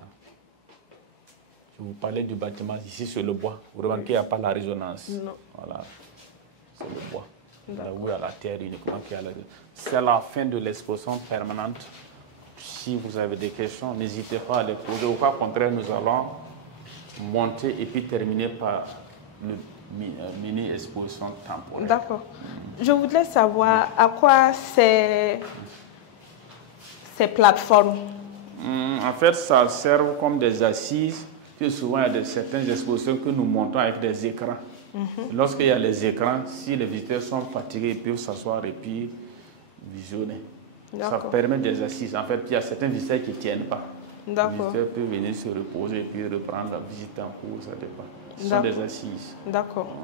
Je vous parlais du bâtiment, ici c'est le bois. Vous remarquez qu'il n'y a pas la résonance. Non. Voilà, c'est le bois. Là où il y a la terre uniquement qui a la résonance. C'est la fin de l'exposition permanente. Si vous avez des questions, n'hésitez pas à les poser. Au cas contraire, nous allons monter et puis terminer par le mini-exposition temporaire. D'accord. Je voudrais savoir à quoi ces plateformes. En fait, ça sert comme des assises. Puis souvent, il y a certaines expositions que nous montons avec des écrans. Lorsqu'il y a les écrans, si les visiteurs sont fatigués, ils peuvent s'asseoir et puis visionner. Ça permet des assises. En fait, il y a certains visiteurs qui ne tiennent pas. Les visiteurs peuvent venir se reposer et puis reprendre la visite en cours, ça dépend. Ce sont des assises. D'accord.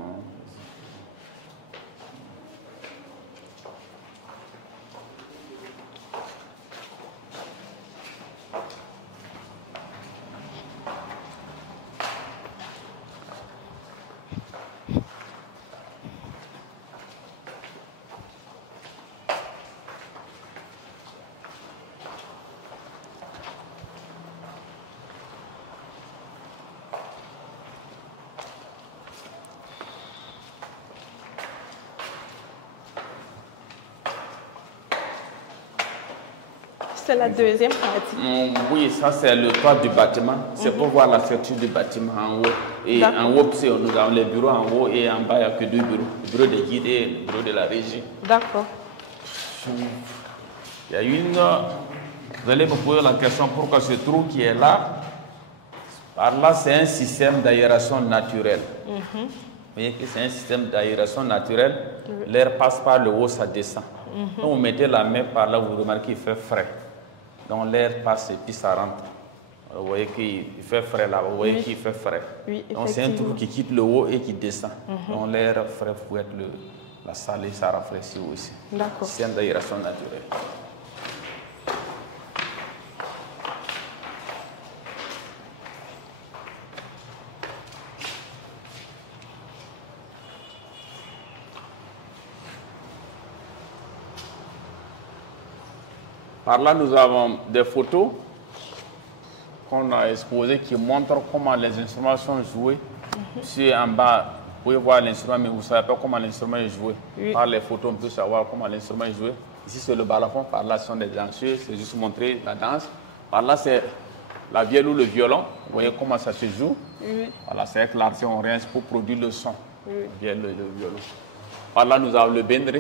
C'est la deuxième partie. Oui, ça c'est le toit du bâtiment. C'est pour voir la structure du bâtiment en haut. Et en haut, nous avons les bureaux en haut et en bas, il n'y a que 2 bureaux. Le bureau des guides et le bureau de la régie. D'accord. Il y a une... Vous allez me poser la question pourquoi ce trou qui est là. Par là, c'est un système d'aération naturelle. Vous voyez que c'est un système d'aération naturelle. L'air passe par le haut, ça descend. Quand vous mettez la main par là, vous remarquez qu'il fait frais. Donc l'air passe et puis ça rentre. Vous voyez qu'il fait frais là, vous voyez qu'il fait frais. Oui, donc c'est un trou qui quitte le haut et qui descend. Donc l'air frais fouette la salle et ça rafraîchit aussi. D'accord. Système d'aération naturelle. Par là, nous avons des photos qu'on a exposées qui montrent comment les instruments sont joués. Ici en bas, vous pouvez voir l'instrument, mais vous ne savez pas comment l'instrument est joué. Par les photos, on peut savoir comment l'instrument est joué. Ici, c'est le balafon. Par là, ce sont des danseurs. C'est juste montrer la danse. Par là, c'est la vielle ou le violon. Vous voyez comment ça se joue. Voilà, c'est avec l'artiste, on rince pour produire le son. La vielle et le violon. Par là, nous avons le bendre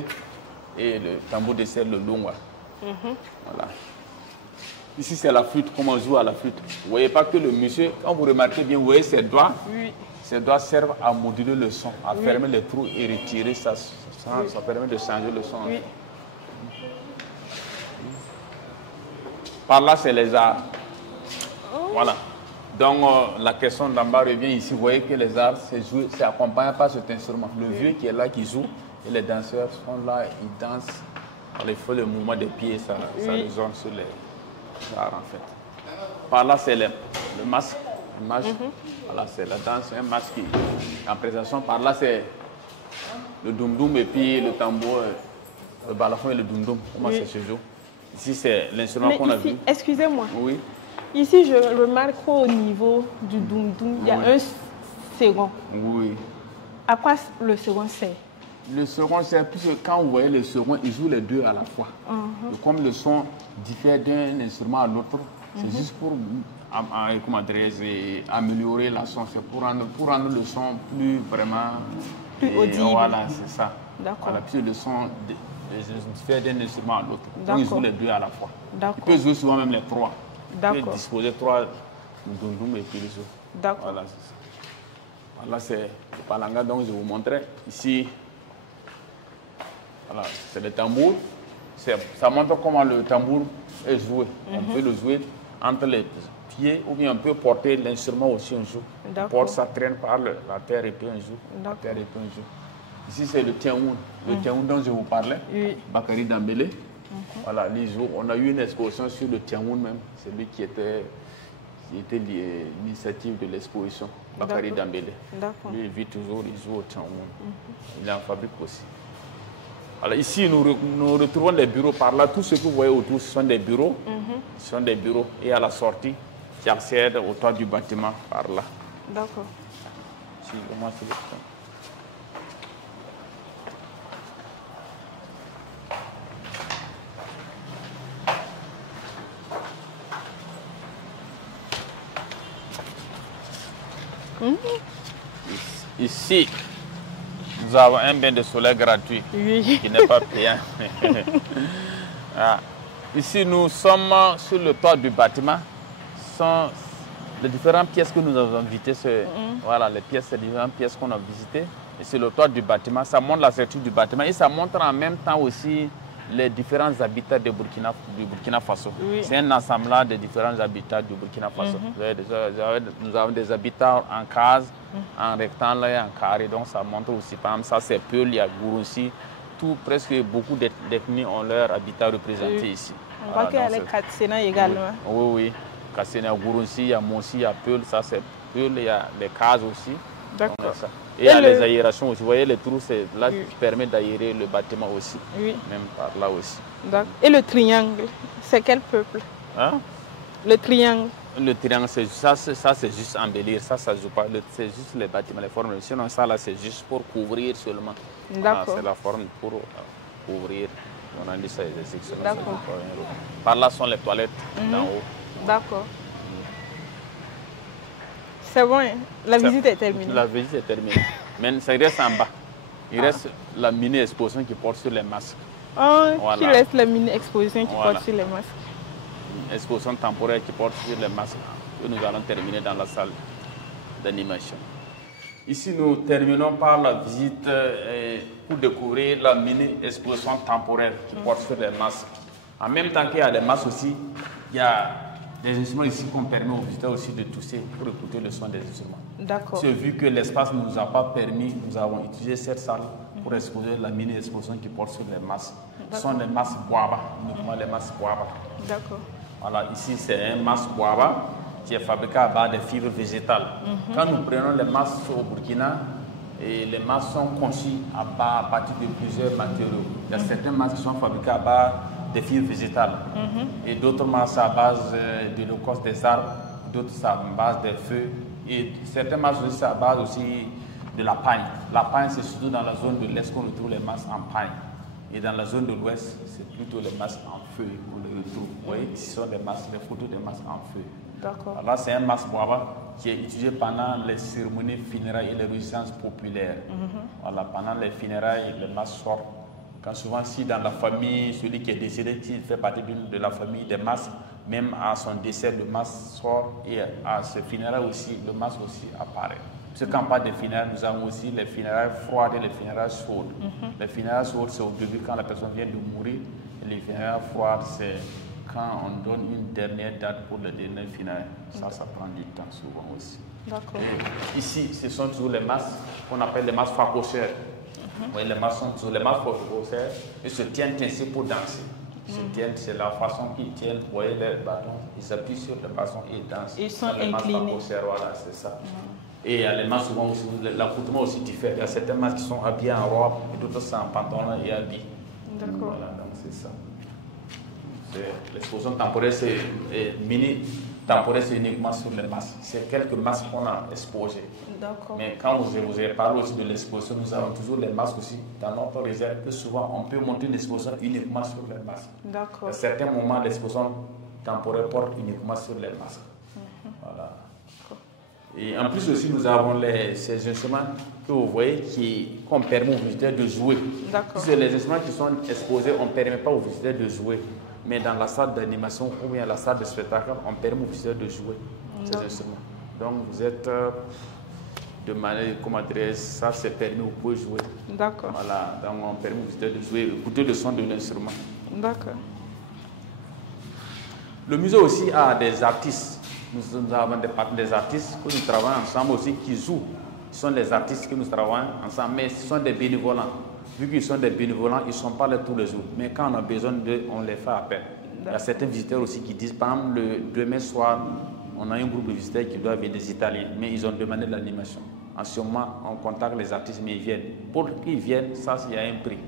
et le tambour de serre, le lungwa. Voilà. Ici, c'est la flûte, comment on joue à la flûte. Vous ne voyez pas que le monsieur, quand vous remarquez bien, vous voyez ses doigts. Ses doigts servent à moduler le son, à fermer les trous et retirer ça. Ça permet de changer le son. Par là, c'est les arts. Voilà. Donc, la question d'en bas revient ici. Vous voyez que les arts, c'est accompagné par cet instrument. Le vieux qui est là, qui joue, et les danseurs sont là, ils dansent. Il faut le mouvement des pieds, ça résonne sur les arts en fait. Par là, c'est le masque. Voilà, c'est la danse, un masque qui, en présentation. Par là, c'est le doum-doum et puis le tambour, le balafon et le doum-doum. Comment ça se joue. Ici, c'est l'instrument qu'on a vu. Excusez-moi. Oui. Ici, je remarque au niveau du doum-doum, il y a un second. Oui. À quoi le second sert? Le second, c'est puisque quand vous voyez le second, il joue les deux à la fois. Et comme le son diffère d'un instrument à l'autre, c'est juste pour améliorer la son. C'est pour rendre le son plus vraiment... Plus audible. Voilà, c'est ça. D'accord. Voilà, puisque le son faire d'un instrument à l'autre. Donc ils jouent les deux à la fois. Ils peuvent jouer souvent même les trois. Ils peuvent disposer trois ndundum et puis les autres. D'accord. Voilà, c'est ça. Voilà, c'est le palanga dont je vous montrais. Ici, voilà, c'est le tambour. Ça montre comment le tambour est joué. On peut le jouer entre les pieds ou bien on peut porter l'instrument aussi un jour. On porte, ça traîne par la terre et puis un jour. La terre et puis un jour. Ici, c'est le tiaoun. Le tiaoun dont je vous parlais, Bakary Dambélé. Voilà, les jours, on a eu une exposition sur le tiaoun même. C'est lui qui était l'initiative de l'exposition, Bakary Dambélé. Lui, il vit toujours, il joue au tiaoun. Il en fabrique aussi. Alors ici, nous retrouvons des bureaux par là. Tout ce que vous voyez autour, ce sont des bureaux. Ce sont des bureaux. Et à la sortie, qui accèdent au toit du bâtiment par là. D'accord. Ici, comment c'est le temps. Ici, nous avons un bain de soleil gratuit qui n'est pas payant. Ici, nous sommes sur le toit du bâtiment. Ce sont les différentes pièces que nous avons visitées. Voilà, les différentes pièces qu'on a visitées. Et c'est le toit du bâtiment. Ça montre la structure du bâtiment et ça montre en même temps aussi les différents habitats du Burkina Faso. C'est un assemblage de différents habitats du Burkina Faso. Nous avons des habitats en case, en rectangle et en carré. Donc ça montre aussi, par exemple, ça c'est Peul, il y a Gouroussi. Presque beaucoup d'ethnies ont leur habitat représenté ici. On voit qu'il y a les Katsina également. Oui. Katsina, Gouroussi, il y a Mossi, il y a Peul, ça c'est Peul, il y a les cases aussi. D'accord. Et il y a les aérations aussi. Vous voyez les trous, c'est là qui permet d'aérer le bâtiment aussi. Même par là aussi. Et le triangle, c'est quel peuple? Le triangle. Le triangle, ça c'est juste embellir. Ça ne joue pas. C'est juste les bâtiments, les formes. Sinon, ça là, c'est juste pour couvrir seulement. D'accord. C'est la forme pour couvrir. On a dit ça, d'accord. Par là sont les toilettes d'en haut. D'accord. C'est bon, hein? La visite est terminée. La visite est terminée. Mais ça reste en bas. Il reste la mini-exposition qui porte sur les masques. Voilà. Qui reste la mini-exposition qui porte sur les masques. Une exposition temporaire qui porte sur les masques que nous allons terminer dans la salle d'animation. Ici, nous terminons par la visite pour découvrir la mini-exposition temporaire qui porte sur les masques. En même temps qu'il y a des masques aussi, il y a des instruments ici qu'on permet aux visiteurs aussi de tousser pour écouter le son des instruments. D'accord. Vu que l'espace ne nous a pas permis, nous avons utilisé cette salle pour exposer la mini-exposition qui porte sur les masques. Ce sont des masques Boaba, uniquement les masques Boaba. D'accord. Voilà, ici c'est un masque Boaba qui est fabriqué à base de fibres végétales. Quand nous prenons les masques au Burkina, les masques sont conçus à partir de plusieurs matériaux. Il y a certains masques qui sont fabriqués à base de fibres végétales et d'autres masques à base de l'écorce des arbres, d'autres à base de feux et certains masques aussi à base aussi de la paille. La paille, c'est surtout dans la zone de l'Est qu'on retrouve les masques en paille. Et dans la zone de l'Ouest, c'est plutôt les masques en feu qu'on les retrouve. Vous voyez, ici sont des masques, les photos des masques en feu. D'accord. Là, c'est un masque Boaba qui est utilisé pendant les cérémonies funérailles et les résidences populaires. Voilà, pendant les funérailles, les masques sortent. Quand souvent, si dans la famille, celui qui est décédé, s'il fait partie de la famille des masques, même à son décès, le masque sort et à ce funérailles aussi, le masque aussi apparaît. Parce qu'en parle des funérailles, nous avons aussi les funérailles froides et les funérailles chaudes. Les funérailles chaudes, c'est au début quand la personne vient de mourir. Et les funérailles froides, c'est quand on donne une dernière date pour le dernier funérailles. Ça prend du temps souvent aussi. D'accord. Ici, ce sont toujours les masques qu'on appelle les masques facochères. Oui, les masques sont toujours les masques facochères. Ils se tiennent ainsi pour danser. Ils se tiennent, c'est la façon qu'ils tiennent. Vous voyez les bâtons, ils s'appuient sur le bâton et ils dansent. Ils sont inclinés. Voilà, c'est ça. Et les masques, souvent aussi, l'accoutrement aussi diffère. Il y a certains masques qui sont habillés en robe et d'autres sont en pantalon et habillés. D'accord. Voilà, donc c'est ça. L'exposition temporaire, c'est mini temporaire, c'est uniquement sur les masques. C'est quelques masques qu'on a exposés. D'accord. Mais quand vous avez parlé aussi de l'exposition, nous avons toujours les masques aussi dans notre réserve. Que souvent, on peut monter une exposition uniquement sur les masques. D'accord. À certains moments, l'exposition temporaire porte uniquement sur les masques. Voilà. Et en plus aussi, nous avons ces instruments que vous voyez qu'on permet aux visiteurs de jouer. C'est les instruments qui sont exposés, on ne permet pas aux visiteurs de jouer. Mais dans la salle d'animation ou bien la salle de spectacle, on permet aux visiteurs de jouer ces instruments. Donc vous êtes de manière, comment dire, ça c'est permis, vous pouvez jouer. D'accord. Voilà, donc on permet aux visiteurs de jouer, écouter le son de l'instrument. D'accord. Le musée aussi a des artistes. Nous avons des artistes que nous travaillons ensemble aussi qui jouent. Ce sont les artistes que nous travaillons ensemble, mais ce sont des bénévolents. Vu qu'ils sont des bénévolents, ils ne sont pas là tous les jours. Mais quand on a besoin d'eux, on les fait appel. Il y a certains visiteurs aussi qui disent, par exemple, le demain soir, on a un groupe de visiteurs qui doivent venir des Italiens, mais ils ont demandé de l'animation. En ce moment, on contacte les artistes, mais ils viennent. Pour qu'ils viennent, ça, il y a un prix.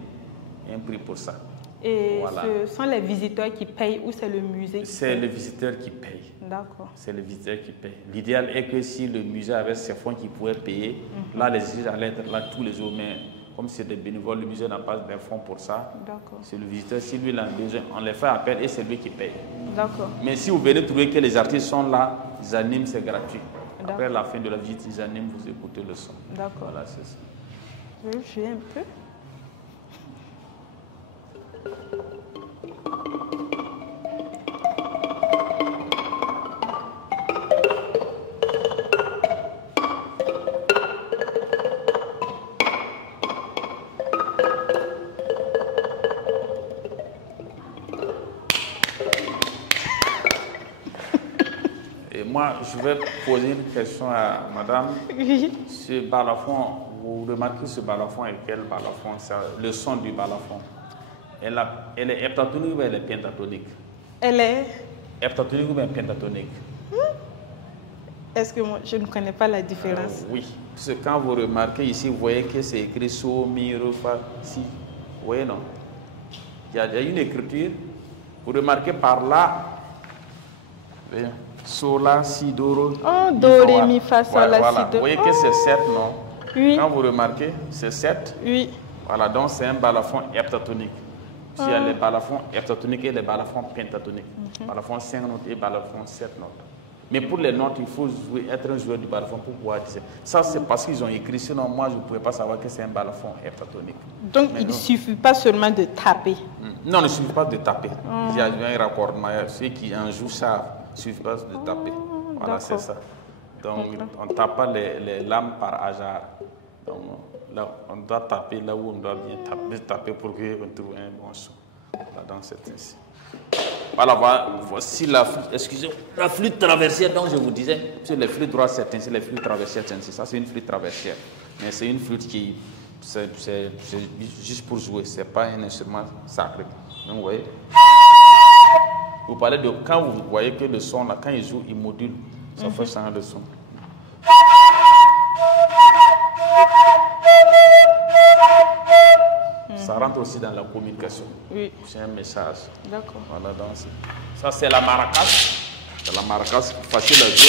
Il y a un prix pour ça. Et voilà. Ce sont les visiteurs qui payent ou c'est le musée qui paye? C'est le visiteur qui paye. D'accord. C'est le visiteur qui paye. L'idéal est que si le musée avait ses fonds qui pouvaient payer, là, les visiteurs allaient être là tous les jours, mais comme c'est des bénévoles, le musée n'a pas de fonds pour ça. C'est le visiteur, si lui il a besoin, on les fait appel et c'est lui qui paye. D'accord. Mais si vous venez trouver que les artistes sont là, ils animent, c'est gratuit. Après la fin de la visite, ils animent, vous écoutez le son. D'accord. Voilà, c'est ça. Je vais jouer un peu. Moi, je vais poser une question à madame. Oui. Ce balafon, vous remarquez ce balafon et quel balafon? Le son du balafon. Elle est heptatonique ou elle est pentatonique? Elle est heptatonique ou bien pentatonique? Est-ce que moi, je ne connais pas la différence? Oui. Parce que quand vous remarquez ici, vous voyez que c'est écrit so, mi, re, fa, si. Vous voyez, non? Il y a une écriture. Vous remarquez par là. Voyez. So, la, si, do, re. Oh, do, ré, mi, fa, sol, la, si, do. Vous voyez que c'est 7, non? Oui. Quand vous remarquez, c'est 7. Oui. Voilà, donc c'est un balafon heptatonique. Il y a les balafons heptatoniques et les balafons pentatoniques. Balafon 5 notes et balafon 7 notes. Mais pour les notes, il faut être un joueur du balafon pour pouvoir dire. Ça, c'est parce qu'ils ont écrit. Sinon, moi, je ne pouvais pas savoir que c'est un balafon heptatonique. Donc, il ne suffit pas seulement de taper? Non, il ne suffit pas de taper. Il y a un raccordement. Ceux qui en jouent savent. Il ne suffit pas de taper. Voilà, c'est ça. Donc, on ne tape pas les lames par hasard. Donc, là, on doit taper là où on doit bien taper pour qu'on trouve un bon son. Voilà, donc c'est ainsi. Voilà, voici la flûte, excusez-moi, la flûte traversière dont je vous disais. Sur les flûtes droites, c'est ainsi, les flûtes traversières, c'est ainsi. Ça, c'est une flûte traversière. Mais c'est une flûte qui, c'est juste pour jouer, ce n'est pas un instrument sacré. Donc, vous voyez. Vous parlez de quand vous voyez que le son, là, quand il joue, il module, ça fait changer le son. Ça rentre aussi dans la communication. Oui. C'est un message. D'accord. Voilà, donc ça, c'est la maracas. C'est la maracas, facile à jouer.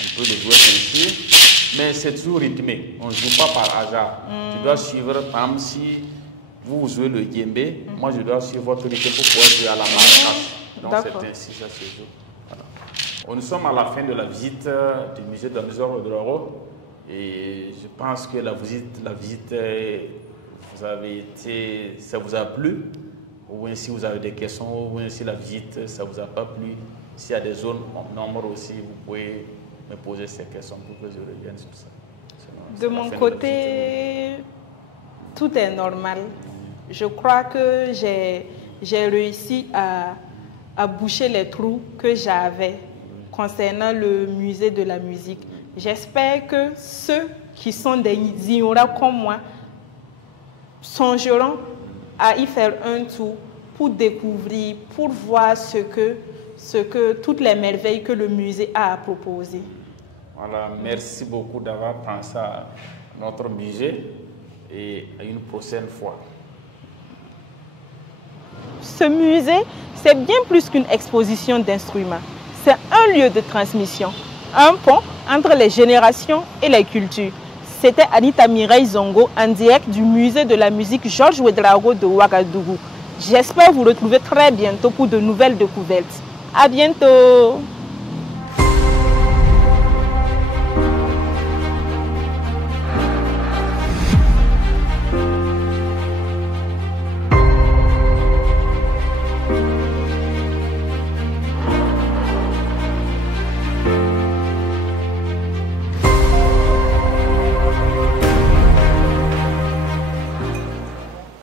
On peut le jouer ainsi. Mais c'est toujours rythmé. On ne joue pas par hasard. Tu dois suivre, par exemple, si vous jouez le djembé, moi je dois suivre votre rythme pour pouvoir jouer à la maracas. Donc c'est ainsi, ça se joue. Voilà. Nous sommes à la fin de la visite du musée de la musique de l'Euro. Et je pense que la visite ça vous a plu, ou bien si vous avez des questions, ou bien si la visite, ça ne vous a pas plu. S'il y a des zones en nombre aussi, vous pouvez me poser ces questions pour que je revienne sur ça. De mon côté, tout est normal. Je crois que j'ai réussi à boucher les trous que j'avais concernant le musée de la musique. J'espère que ceux qui sont des ignorants comme moi songeront à y faire un tour pour découvrir, pour voir ce que toutes les merveilles que le musée a à proposer. Voilà, merci beaucoup d'avoir pensé à notre musée et à une prochaine fois. Ce musée, c'est bien plus qu'une exposition d'instruments. C'est un lieu de transmission, un pont entre les générations et les cultures. C'était Anita Mireille Zongo en direct du musée de la musique Georges Ouédraogo de Ouagadougou. J'espère vous retrouver très bientôt pour de nouvelles découvertes. À bientôt! Ouagadougou.